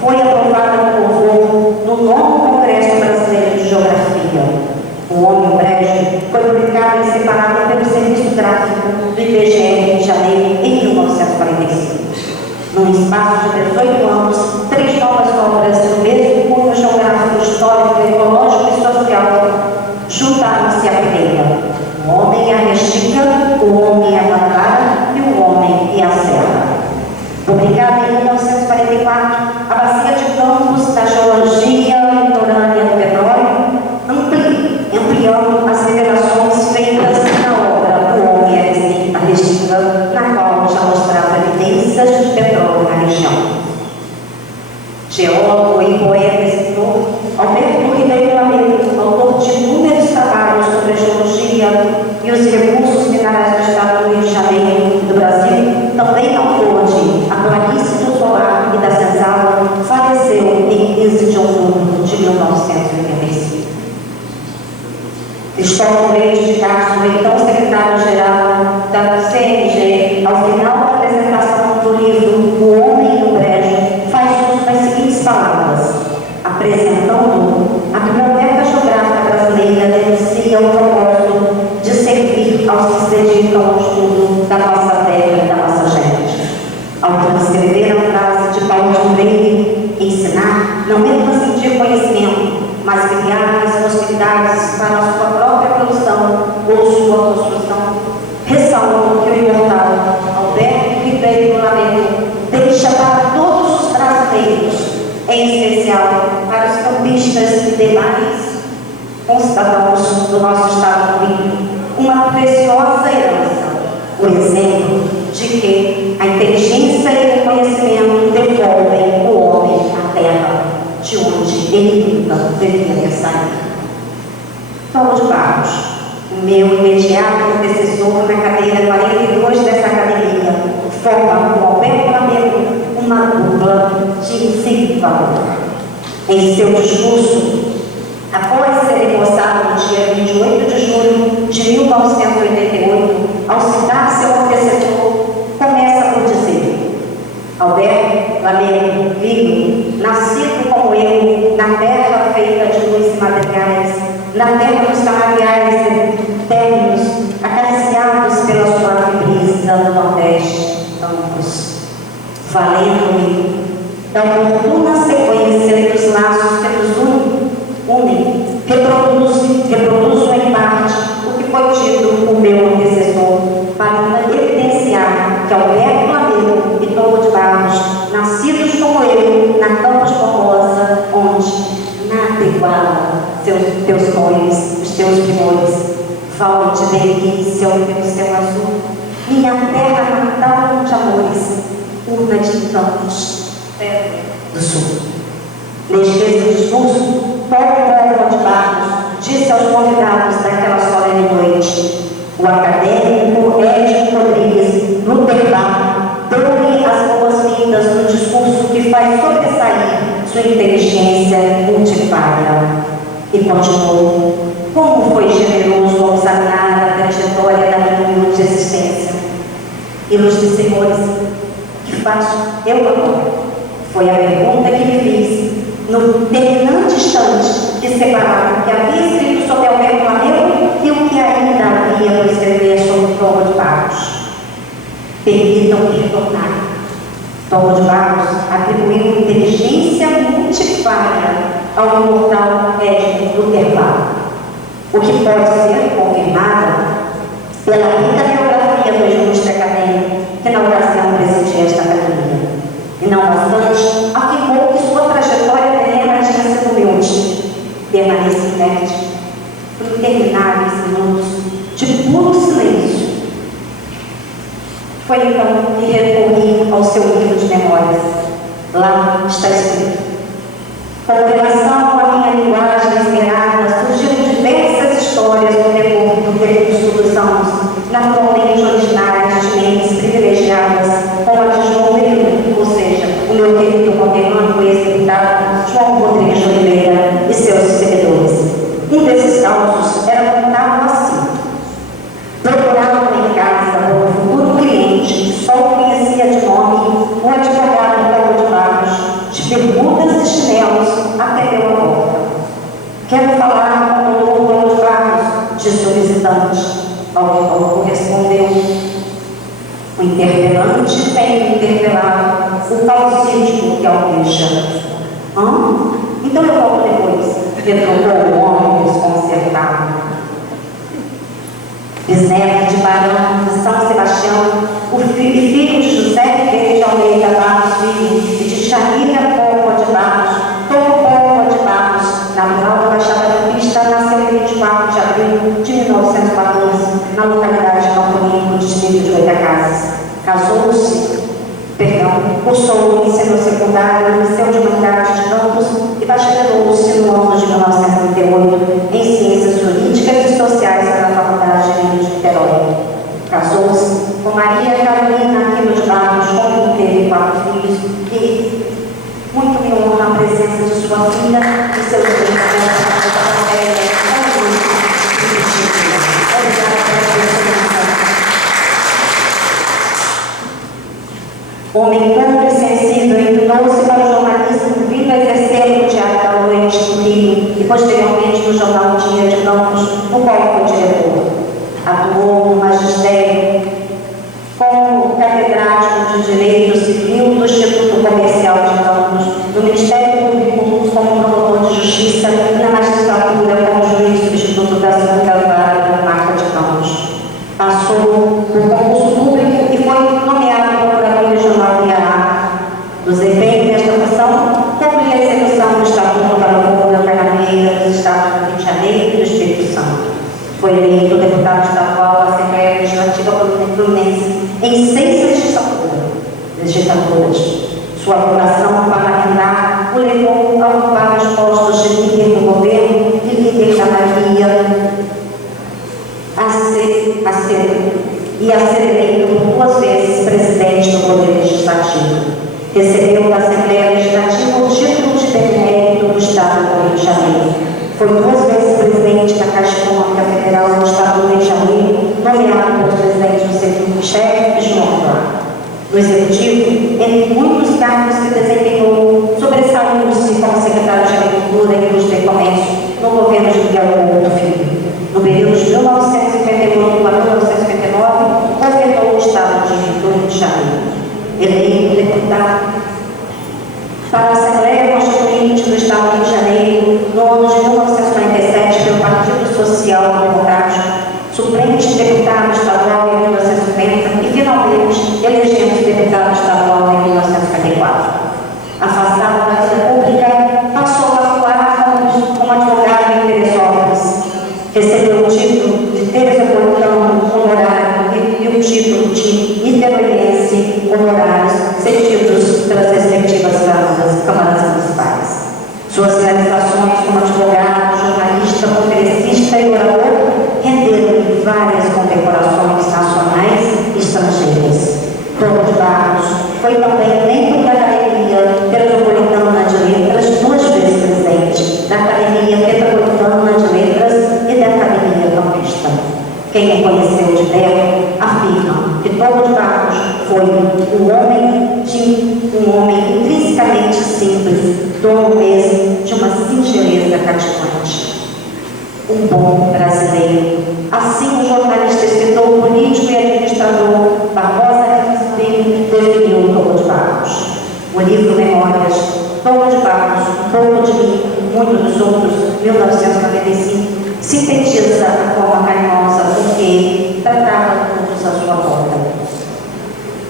foi aprovada por louvor no 9º Congresso Brasileiro de Geografia. O Homem e o Brejo foi publicado e separado pelo Serviço Gráfico do IBGE Rio de Janeiro em 1945. Num espaço de 18 anos, 3 novas obras do mesmo cunho geográfico, histórico, ecológico e social juntaram-se à primeira: O Homem e a Restica, O Homem e a Guanabara e O Homem e a Serra. Publicada em 1944, a Bacia de Campos da Geologia Litorânea do Petróleo, ampliando as revelações feitas na obra O Homem e a Restica, na qual já mostrava evidências de petróleo na região. Geólogo e poeta e escritor, Alberto Ribeiro Lamego, autor de inúmeros trabalhos sobre a geologia e os recursos minerais do estado do Rio de Janeiro e do Brasil, também autor de A Planície do Solar e da Senzala, faleceu em 15 de outubro de 1985. Cristóvão Leite de Castro, então secretário-geral da CNG, ao final da apresentação do livro O Homem e o Brejo, faz uso das seguintes palavras: apresentando, a Biblioteca Geográfica Brasileira denuncia o propósito de servir aos que se dedicam ao estudo da nossa terra e da nossa em especial para os campistas e demais concidadãos do nosso Estado do Rio, uma preciosa herança, o exemplo de que a inteligência e o conhecimento devolvem o homem à terra, de onde ele nunca deveria ter saído. Paulo de Barros, o meu imediato antecessor na cadeira 42 dessa academia, forma com Alberto Lamego uma dupla de infinito valor. Em seu discurso, após ser empossado no dia 28 de julho de 1988, ao citar seu antecessor, começa por dizer: Alberto Lamego Filho, nascido como eu, na terra feita de luz e madrigais, na terra dos canaviais eternos, acariciados pela suave brisa do Nordeste, ambos, valendo-me da oportuna sequência dos laços que nos unem, reproduzo em parte o que foi dito o meu antecessor, para evidenciar que Alberto Lamego e Paulo de Barros, nascidos como eu, na Campos Formosa, onde nada iguala teus sonhos, os teus primores, vale de delícia o teu céu azul, minha terra natal de amores, urna de campos do sul. Neste discurso, Paulo de Barros disse aos convidados daquela solene noite: o acadêmico Edson Rodrigues, no Terbar, deu-lhe as boas-vindas no discurso que faz sobressair sua inteligência multifária. E continuou: como foi generoso ao examinar a trajetória da minha humilde existência. Ilustres senhores, que faço eu agora? Foi a pergunta que me fiz no terminante instante que separava o que havia escrito sobre Alberto Lamego e o que ainda havia por escrever sobre Paulo de Barros. Permitam-me retornar. Paulo de Barros atribuiu inteligência multifária ao imortal Edson do Terval, o que pode ser confirmado pela rica biografia do ilustre acadêmico que na ocasião presidia esta academia. E não bastante, afirmou que sua trajetória terrena tinha sido humilde. Permaneci inerte por intermináveis minutos de puro silêncio. Foi então que recorri ao seu livro de memórias. Lá está escrito: com relação à minha linguagem esmerada, surgiram diversas histórias no decorrer do decurso dos anos, naturalmente originárias de mentes privilegiadas, como a de João Pereira, ou seja, o meu querido conterrâneo e ex-deputado João Rodrigues de Oliveira e seus seguidores. Um desses causos era contado assim: procurava em casa por um futuro cliente que só conhecia de nome o advogado Paulo de Barros, de bermudas e chinelos, atendeu a porta. Quero falar com o doutor Paulo de Barros, disse o visitante. Paulo respondeu: o interpelante tem interpelado o causídico que almeja. Então eu volto depois, retrocou o homem desconcertado. Bisneto de Barão de São Sebastião, o filho de José de Almeida Barros Filho e de Chamília Porra de Barros, Tom Porra de Barros, natural da Baixada Campista, nasceu em 24 de abril de 1914, na localidade de Campo de distrito de Goitacazes. Cursou o ensino secundário no Liceu de Humanidades de Campos e bacharelou-se no ano de 1938 em Ciências Jurídicas e Sociais na Faculdade de Niterói. Casou-se com Maria Carolina Aquino de Barros, com quem teve 4 filhos, e muito me honra a presença de sua filha e seus filhos. Obrigada pela presença. Homem culto e sensível, inclinou-se para o jornalismo, vindo a exercer no Diário da Noite do Rio e posteriormente no Jornal Dia de Campos, no qual foi diretor. Atuou no magistério como catedrático de Direito Civil do Instituto Comercial de Campos, no Ministério Público como promotor de Justiça e na magistratura como juiz substituto da Segunda Vara da Marca de Campos. Passou por concurso público e foi nomeado procurador regional de Ará. No desempenho desta função, concluía digitadoras. Sua vocação parlamentar o levou a ocupar os postos de líder do governo e líder da maioria, a ser eleito por 2 vezes presidente do Poder Legislativo. Recebeu da Assembleia Legislativa o título de benemérito do Estado do Rio de Janeiro. Foi 2 vezes presidente da Caixa Econômica Federal do Estado do Rio de Janeiro, nomeado pelos presidentes Juscelino Kubitschek e João Cláudio. No Executivo, entre muitos cargos que desempenhou, sobressaiu-se como secretário de Agricultura, Indústria e Comércio no governo de Miguel Couto Filho. No período de 1958 a 1959, governou o Estado do Rio de Janeiro. Eleito deputado para a Assembleia Constituinte do Estado do Rio de Janeiro no ano de 1947 pelo Partido Social Democrático, suplente deputado estadual em 1950 e, finalmente, elegendo-se deputado estadual em 1954. Afastado da vida pública, passou a atuar como advogado em Teresópolis. Recebeu o título de teresopolitano honorário e o título de niteroiense honorários cedidos pelas respectivas câmaras municipais. Suas realizações como advogado, jornalista, conferencista e orador renderam várias condecorações nacionais e estrangeiras. Paulo de Barros foi também membro da Academia Metropolitana de Letras, 2 vezes presidente da Academia Metropolitana de Letras e da Academia Paulista. Quem o conheceu de perto afirma que Paulo de Barros foi um homem intrinsecamente simples, dono mesmo de uma singeleza cativante. Um bom brasileiro. Assim, o jornalista, escritor, político e administrador Barbosa Filho definiu Paulo de Barros. O livro Memórias, Paulo de Barros, Um pouco de mim, muito dos outros, 1995, sintetiza a forma carinhosa com que ele tratava todos à sua volta.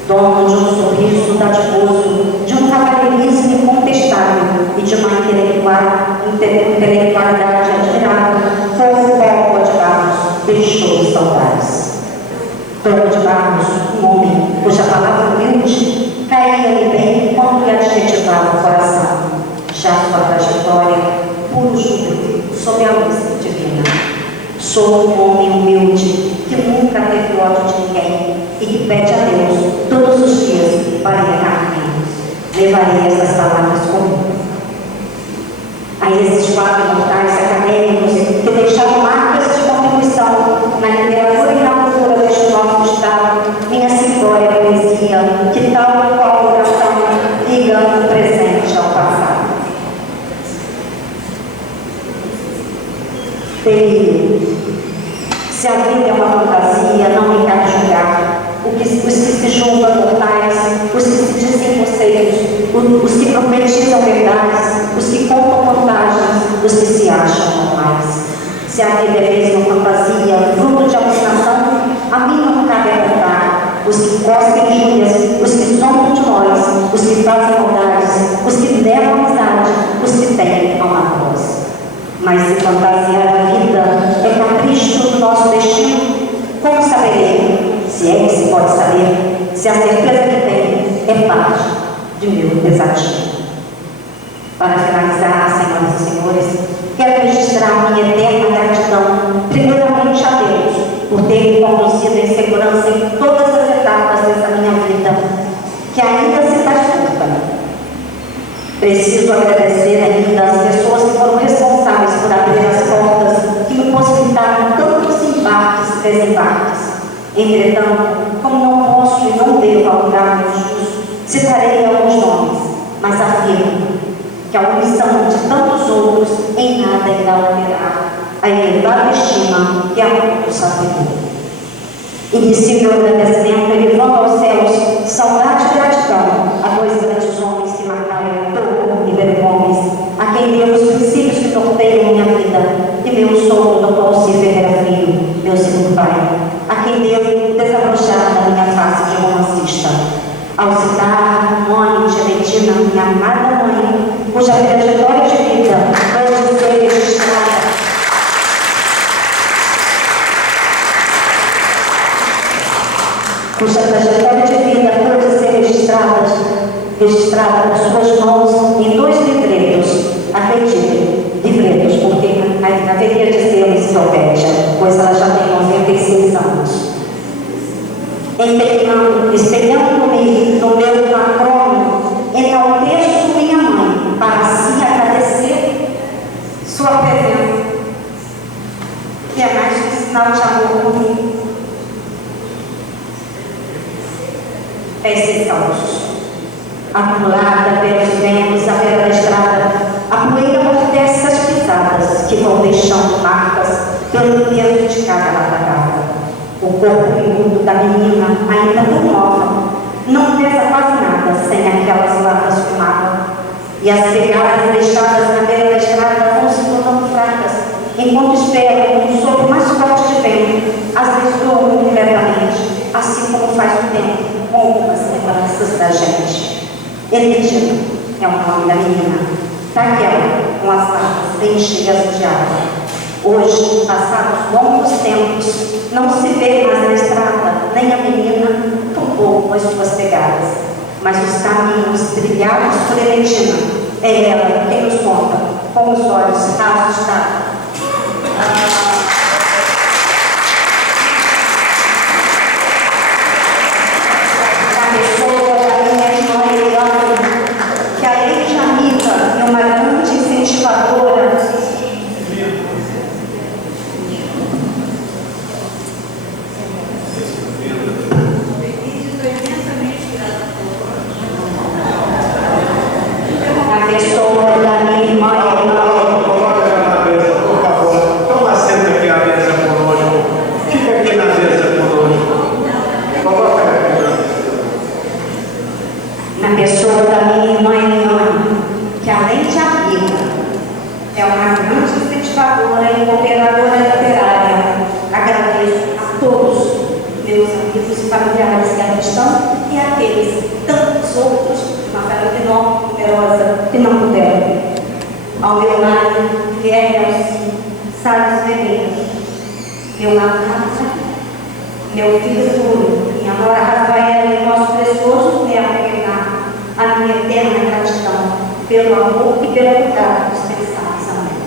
Dono de um sorriso dadivoso, de um cavalheirismo incontestável e de uma intelectualidade admirável, foi o Paulo de Barros deixou saudades. Paulo de Barros, um homem cuja palavra humilde caía-lhe bem quando lhe adjetivava o coração. Já sua trajetória, puro júbilo, sob a luz divina. Sou um homem humilde que nunca teve ódio de ninguém e que pede a Deus todos os dias para errar menos. Levarei essas palavras comigo. A esses 4 mortais acadêmicos que deixaram marcas de contribuição na literatura e na cultura deste nosso Estado, minha simplória poesia, que tal qual a oração liga o presente ao passado. Delírio. Se a vida é uma fantasia, não me cabe julgar. Os que se julgam mortais, os que se dizem conceitos, os que profetizam verdades, os que contam vantagens, os que se acham normais. Se a vida é mesmo fantasia, fruto de alucinação, a mim não cabe apontar. Os que cospem injúrias, os que zombam de nós, os que fazem maldades, os que levam amizade, os que têm alma voz. Mas se fantasiar a vida é capricho do nosso destino, como saberei, se é que se pode saber, se a certeza que tenho é parte de meu desatino? Para finalizar, senhoras e senhores, quero registrar minha eterna gratidão, primeiramente a Deus, por ter me conduzido em segurança em todas as etapas dessa minha vida, que ainda se faz curta. Preciso agradecer ainda às pessoas que foram responsáveis por abrir as portas que me possibilitaram tantos embarques e desembarques. Entretanto, como não posso e não devo alugar meus justos, citarei alguns nomes, mas afirmo que a omissão de tantos outros em nada irá alterar a elevada estima que há muito sabedoria. Inicio meu agradecimento elevando aos céus saudade e gratidão a 2 grandes homens que marcaram Tocco e Ribeiro Gomes, a quem devo os princípios que norteiam minha vida, e meu sogro, Dr. Alcir Ferreira Filho, meu segundo pai, a quem devo desabrochar da minha face de romancista. Ao citar Mônica Genetina, minha amada mãe, cuja trajetória de vida pode ser registrada cuja trajetória de vida pode ser registrada registrada nas suas mãos em 2 livretos, acreditem, livretos, porque haveria de ser uma enciclopédia, pois ela já tem 96 anos. Espelhando-me no meu acrônimo, enalteço minha mãe, para assim agradecer sua presença, que é mais que um sinal de amor por mim. Esses caos, acumulada pelos ventos à beira da estrada, a poeira amortece as pisadas que vão deixando marcas pelo peso de cada lata. O corpo imundo da menina, ainda tão nova, não pesa quase nada sem aquelas latas com água. E as pegadas deixadas na beira da estrada vão se tornando fracas, enquanto esperam um sopro mais forte de vento, às vezes dormem completamente, assim como faz o tempo com algumas lembranças da gente. Elídia é o nome da menina. Raquel, com as latas bem cheias de água. Hoje, passados longos tempos, não se vê mais na estrada, nem a menina, tampouco as suas pegadas. Mas os caminhos trilhados por Eletina, é ela quem nos conta, com os olhos assustados. A pessoa da minha irmã Eliana, que além de amiga e uma grande incentivadora, ao meu lado, Guilherme Salles Ferreira, meu namorado, meu filho Túlio, minha nora Rafaela e nosso precioso neto Renato, a minha eterna gratidão pelo amor e pelo cuidado dispensados a mim.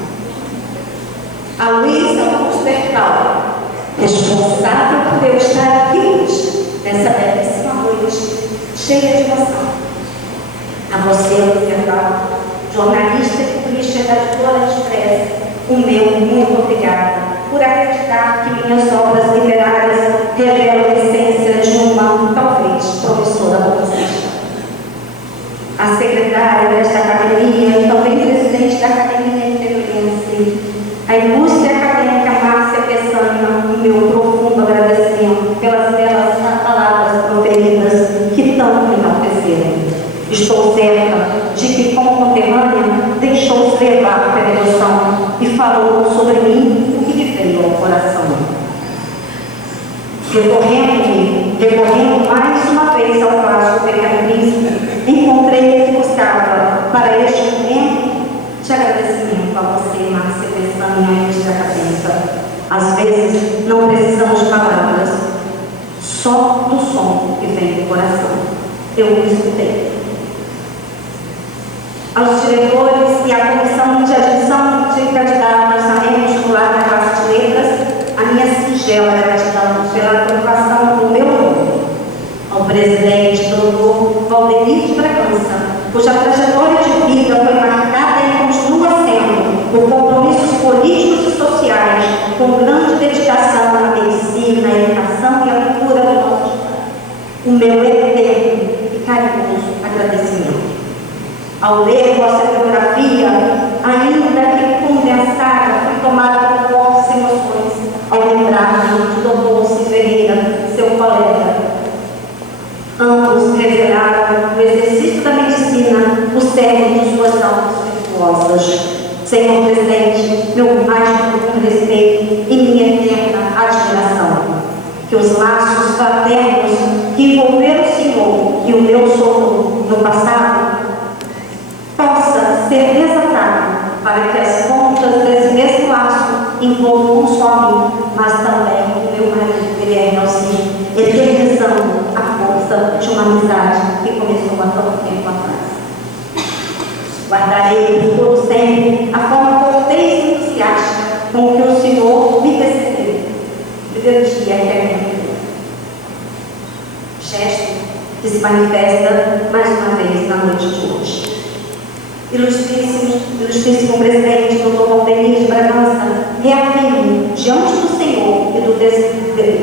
A Luísa Augusto Bertal, responsável por eu estar aqui hoje, nessa belíssima noite, cheia de emoção. A você, Bertal, jornalista e publicista da Editora Express, o meu muito obrigada por acreditar que minhas obras literárias revelam a essência de uma, talvez, professora bolsista. A secretária desta academia e também presidente da Academia Interiorense, a ilustre acadêmica Márcia Peçanha, o meu profundo agradecimento pelas belas palavras proferidas que tanto me enalteceram. Estou certa de que, como conterrânea, deixou-se levar pela emoção e falou sobre mim o que lhe veio ao coração. Recorrendo mais uma vez ao clássico Pequeno Príncipe, encontrei que buscava para este momento de agradecimento a você, Márcia Peçanha, ministra acadêmica. Às vezes, não precisamos de palavras, só do som que vem do coração. Eu o escutei. Aos diretores e à comissão de admissão de candidatos a membro titular da classe de letras, a minha singela gratidão pela preocupação do meu nome. Ao presidente, doutor Valdemir de Bragança, cuja trajetória de vida foi marcada e continua sendo por compromissos políticos e sociais, com grande dedicação à medicina, à educação e à cultura do nosso estado. O meu eterno e carinhoso agradecimento. Ao ler vossa biografia, ainda que condensada, fui tomada por fortes emoções ao lembrar-me de Dom Dulce Ferreira, seu colega. Ambos revelaram no exercício da medicina o cerne de suas almas virtuosas. Senhor presidente, meu mais profundo respeito e minha eterna admiração. Que os laços fraternos que envolveram o Senhor e o meu sogro no passado possa ser desatado para que as pontas desse mesmo laço envolvam não só a mim, mas também o meu marido, Guilherme Alcim, eternizando a força de uma amizade que começou há tanto tempo atrás. louvarei por todo sempre a forma cortês e entusiástica com que o Senhor me recebeu. Primeiro dia que é muito. Gesto que se manifesta mais uma vez na noite de hoje. Ilustríssimo presidente, Dr. Valdemir de Bragança, reafirmo diante do Senhor e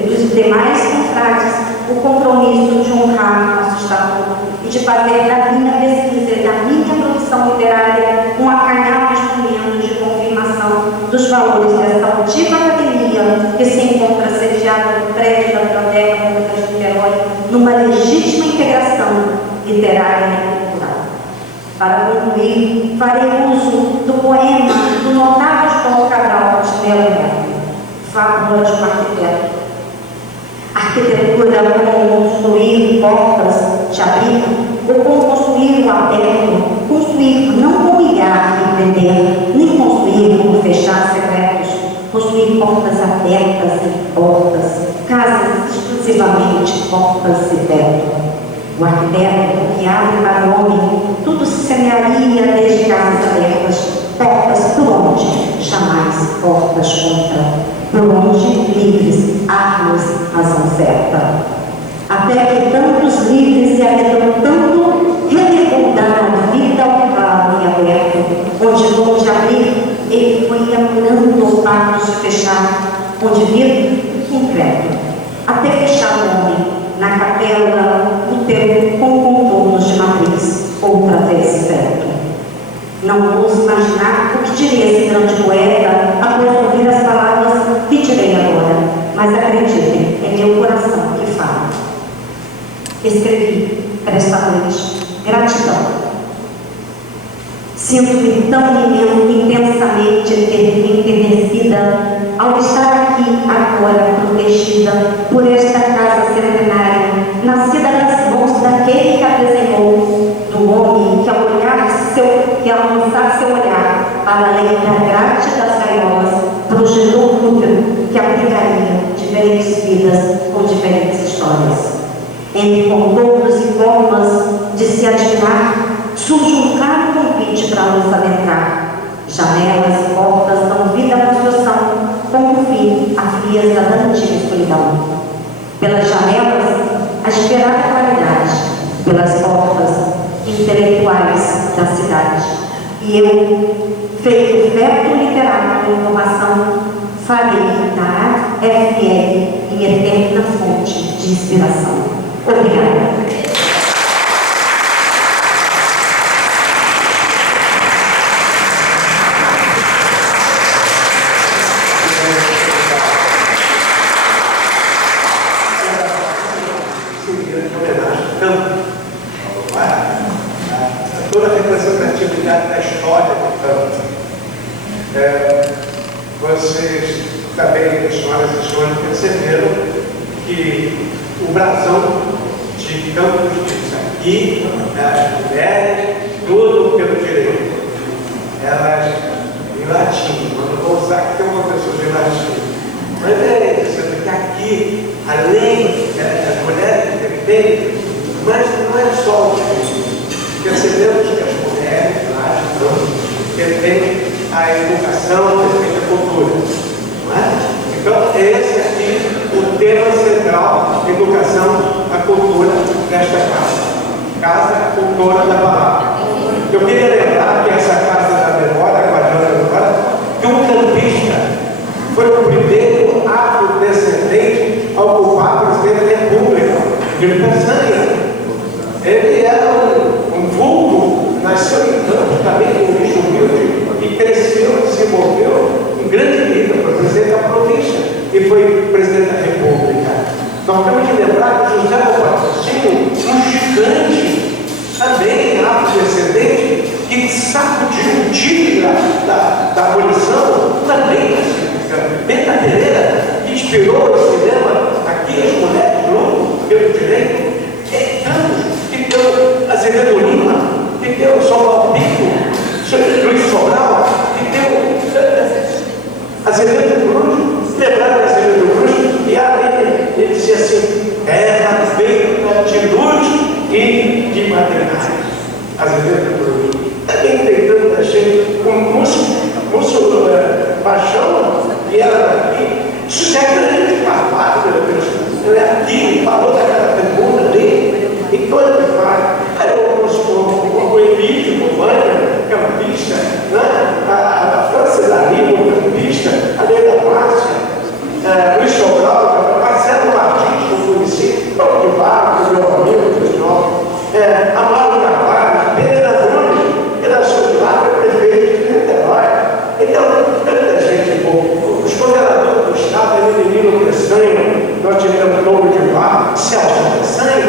dos demais confrades o compromisso de honrar nosso estatuto e de fazer da minha pesquisa e da minha produção literária um acanhado instrumento de confirmação dos valores dessa altiva academia que se encontra sediada no prédio da Biblioteca Pública de Niterói, numa legítima integração literária e cultural. Para concluir, farei uso do poema do notável João Cabral de Melo Neto, Fábula de um Arquiteto. Arquitetura como construir portas de abrigo, ou como construir o aberto, construir não com humilhar e prender, nem construir como fechar secretos, construir portas abertas e portas, casas exclusivamente portas e teto. O arquiteto que abre para o homem, tudo se semearia desde casas abertas, portas por onde, jamais portas contra. Por onde, livres, armas, razão certa. Até que tantos livres e habitam tanto redebundar a vida ao claro e aberto, onde abrir, ele foi apurando opados de fechar, onde vir, concreto, até fechar o homem, na capela, útero com contornos de matriz, outra vez certo. Não ouso imaginar o que diria esse grande poeta após ouvir as palavras que direi agora, mas acreditem, é meu coração que fala. Escrevi para esta noite gratidão. Sinto-me tão intensamente enternecida ao estar aqui agora protegida por esta casa centenária, nascida das mãos daquele que a desenhou, do homem que ao lançar seu olhar para além da grade das gaiolas, projetou um útero que abrigaria diferentes vidas com diferentes histórias. Entre contornos e formas de se admirar, surge um claro convite para nos adentrar. Janelas e portas dão vida à construção, com o fim, a frieza da antiga escuridão. Pelas janelas, a esperada claridade, pelas portas, intelectuais da cidade. E eu, feito feto literário de inovação, farei da AFL minha eterna fonte de inspiração. Obrigada. Toda a representatividade da história do campo. Vocês também, nas histórias perceberam que o brasão de Campos diz aqui, as mulheres, tudo pelo direito. Elas, em latim, quando eu vou usar aqui, tem uma professora de latim. Mas é isso, porque aqui, além das mulheres independentes, mas não é só o que percebemos que as mulheres lá defendem a educação, defendem a cultura. Não é? Então, esse aqui o tema central: educação, a cultura desta casa. Casa, cultura da palavra. Eu queria lembrar que essa casa da memória, a guardiã da memória, que um campista foi o primeiro afrodescendente a ocupar a presidência da República de Tanzânia. Ele era um vulgo, nasceu em Campos também, com lixo humilde, e cresceu, desenvolveu em grande nível, foi presidente da província e foi presidente da República. Nós temos que lembrar que José Patrocínio, um gigante, também afrodescendente, que sacudiu o tigre da abolição, também Benta Pereira, que inspirou o cinema, aqui as mulheres lutam pelo direito, que deu Azevedo Lima, que deu São Paulo Pinto, Luiz Sobral, que deu Azevedo Cruz, lembraram Azevedo Cruz, e aí ele dizia assim: era feita de luz e de maternidade. Azevedo Cruz. Também tem tantas José grande, barbado pelo Espírito. Ele é aqui, falou daquela pergunta dele, e coisa que faz. Aí o Emílio, o Vânia, campista, né? A França Dario, campista, a Leila Márcia, Luiz Sobral, Marcelo Martins, que eu conheci, Paulo de Barro, meu amigo, pessoal, Amaro Carvalho, Pereira Nunes, que nasceu de lá, foi prefeito de Niterói. Então, tanta gente boa. Os governadores do Estado, Evelino Peçanha, nós tivemos Paulo de Barro, Celso Peçanha,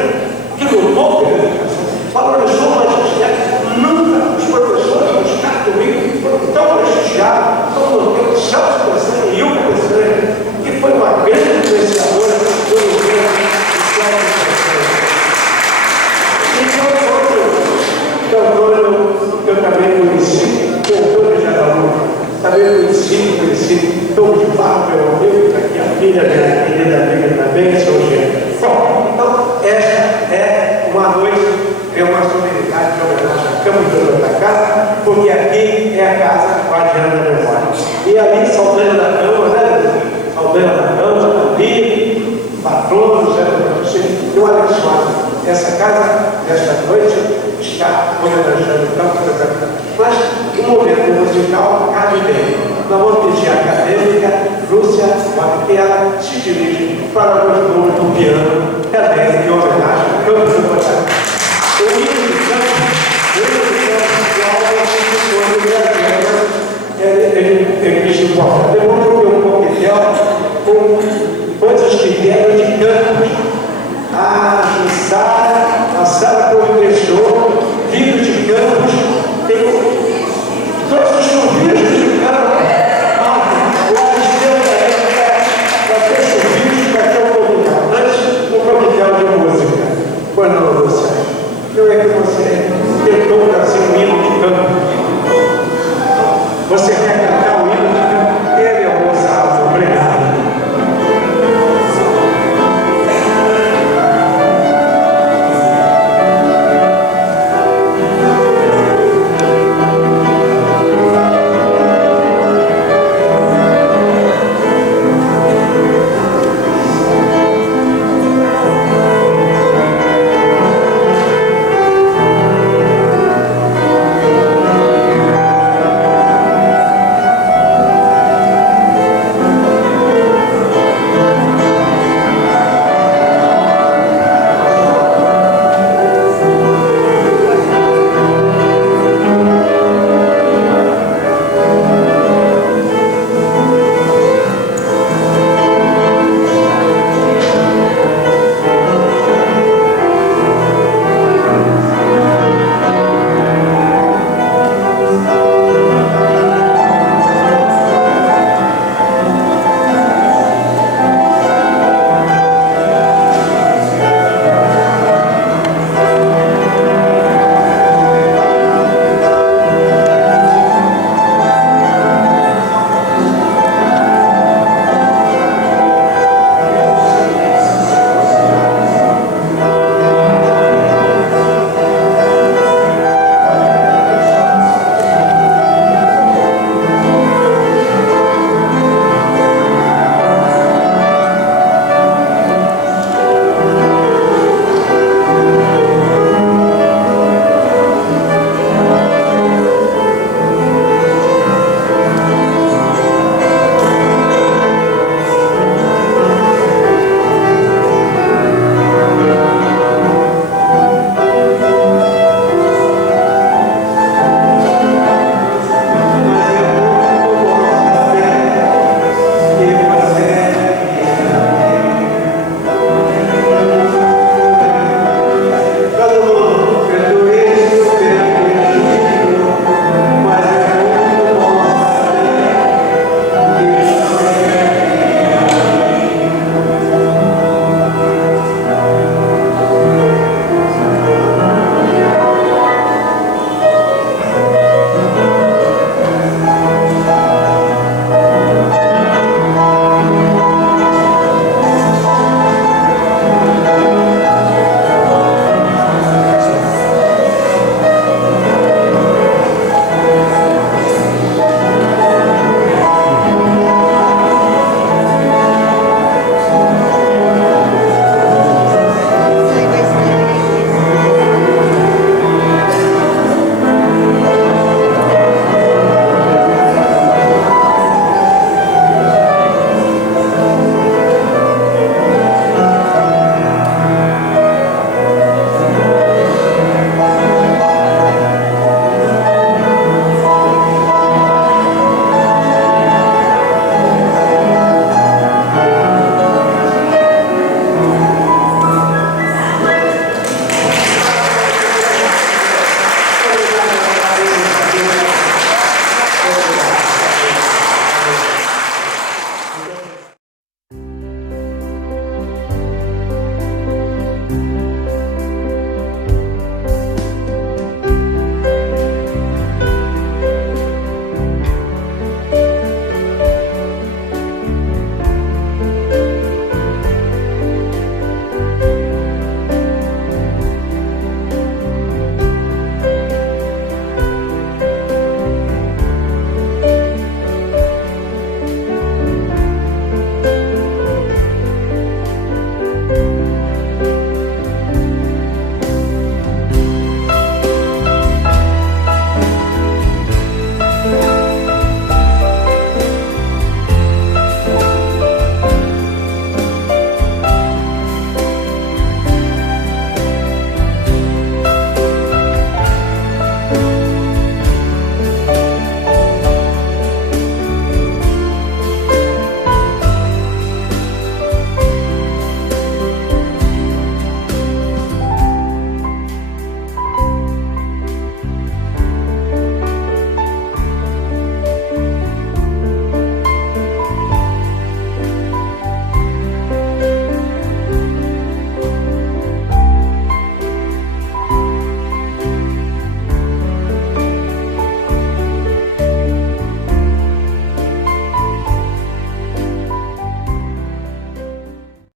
que lutou pela educação, valorizou o magistério. Nunca os professores do Estado do Rio foram tão prestigiados como o Celso Peçanha e Ilka Peçanha, que foi uma grande influenciadora do governo do Celso Peçanha. Eu também conheci, doutor de Araújo, também conheci, Dom de Barro, meu amigo, aqui a filha minha querida amiga também, seu Eugênio. Bom, então, esta é uma noite, é uma solenidade de homenagem à Câmara de outra casa, porque aqui é a casa guardiã da memória. E ali, Saldanha da Câmara, né? Saldanha da Câmara, ali, patrono, José do Patrocínio, e o Alex Soares. Essa casa, nesta noite, está homenageando o campo da capital. Mas o momento musical cabe bem. Nós vamos pedir a acadêmica Lúcia, que ela se dirige para o número do piano, também em homenagem ao campo do Patrocínio. O hino de campo, ele disse, bom, depois que eu coquetel com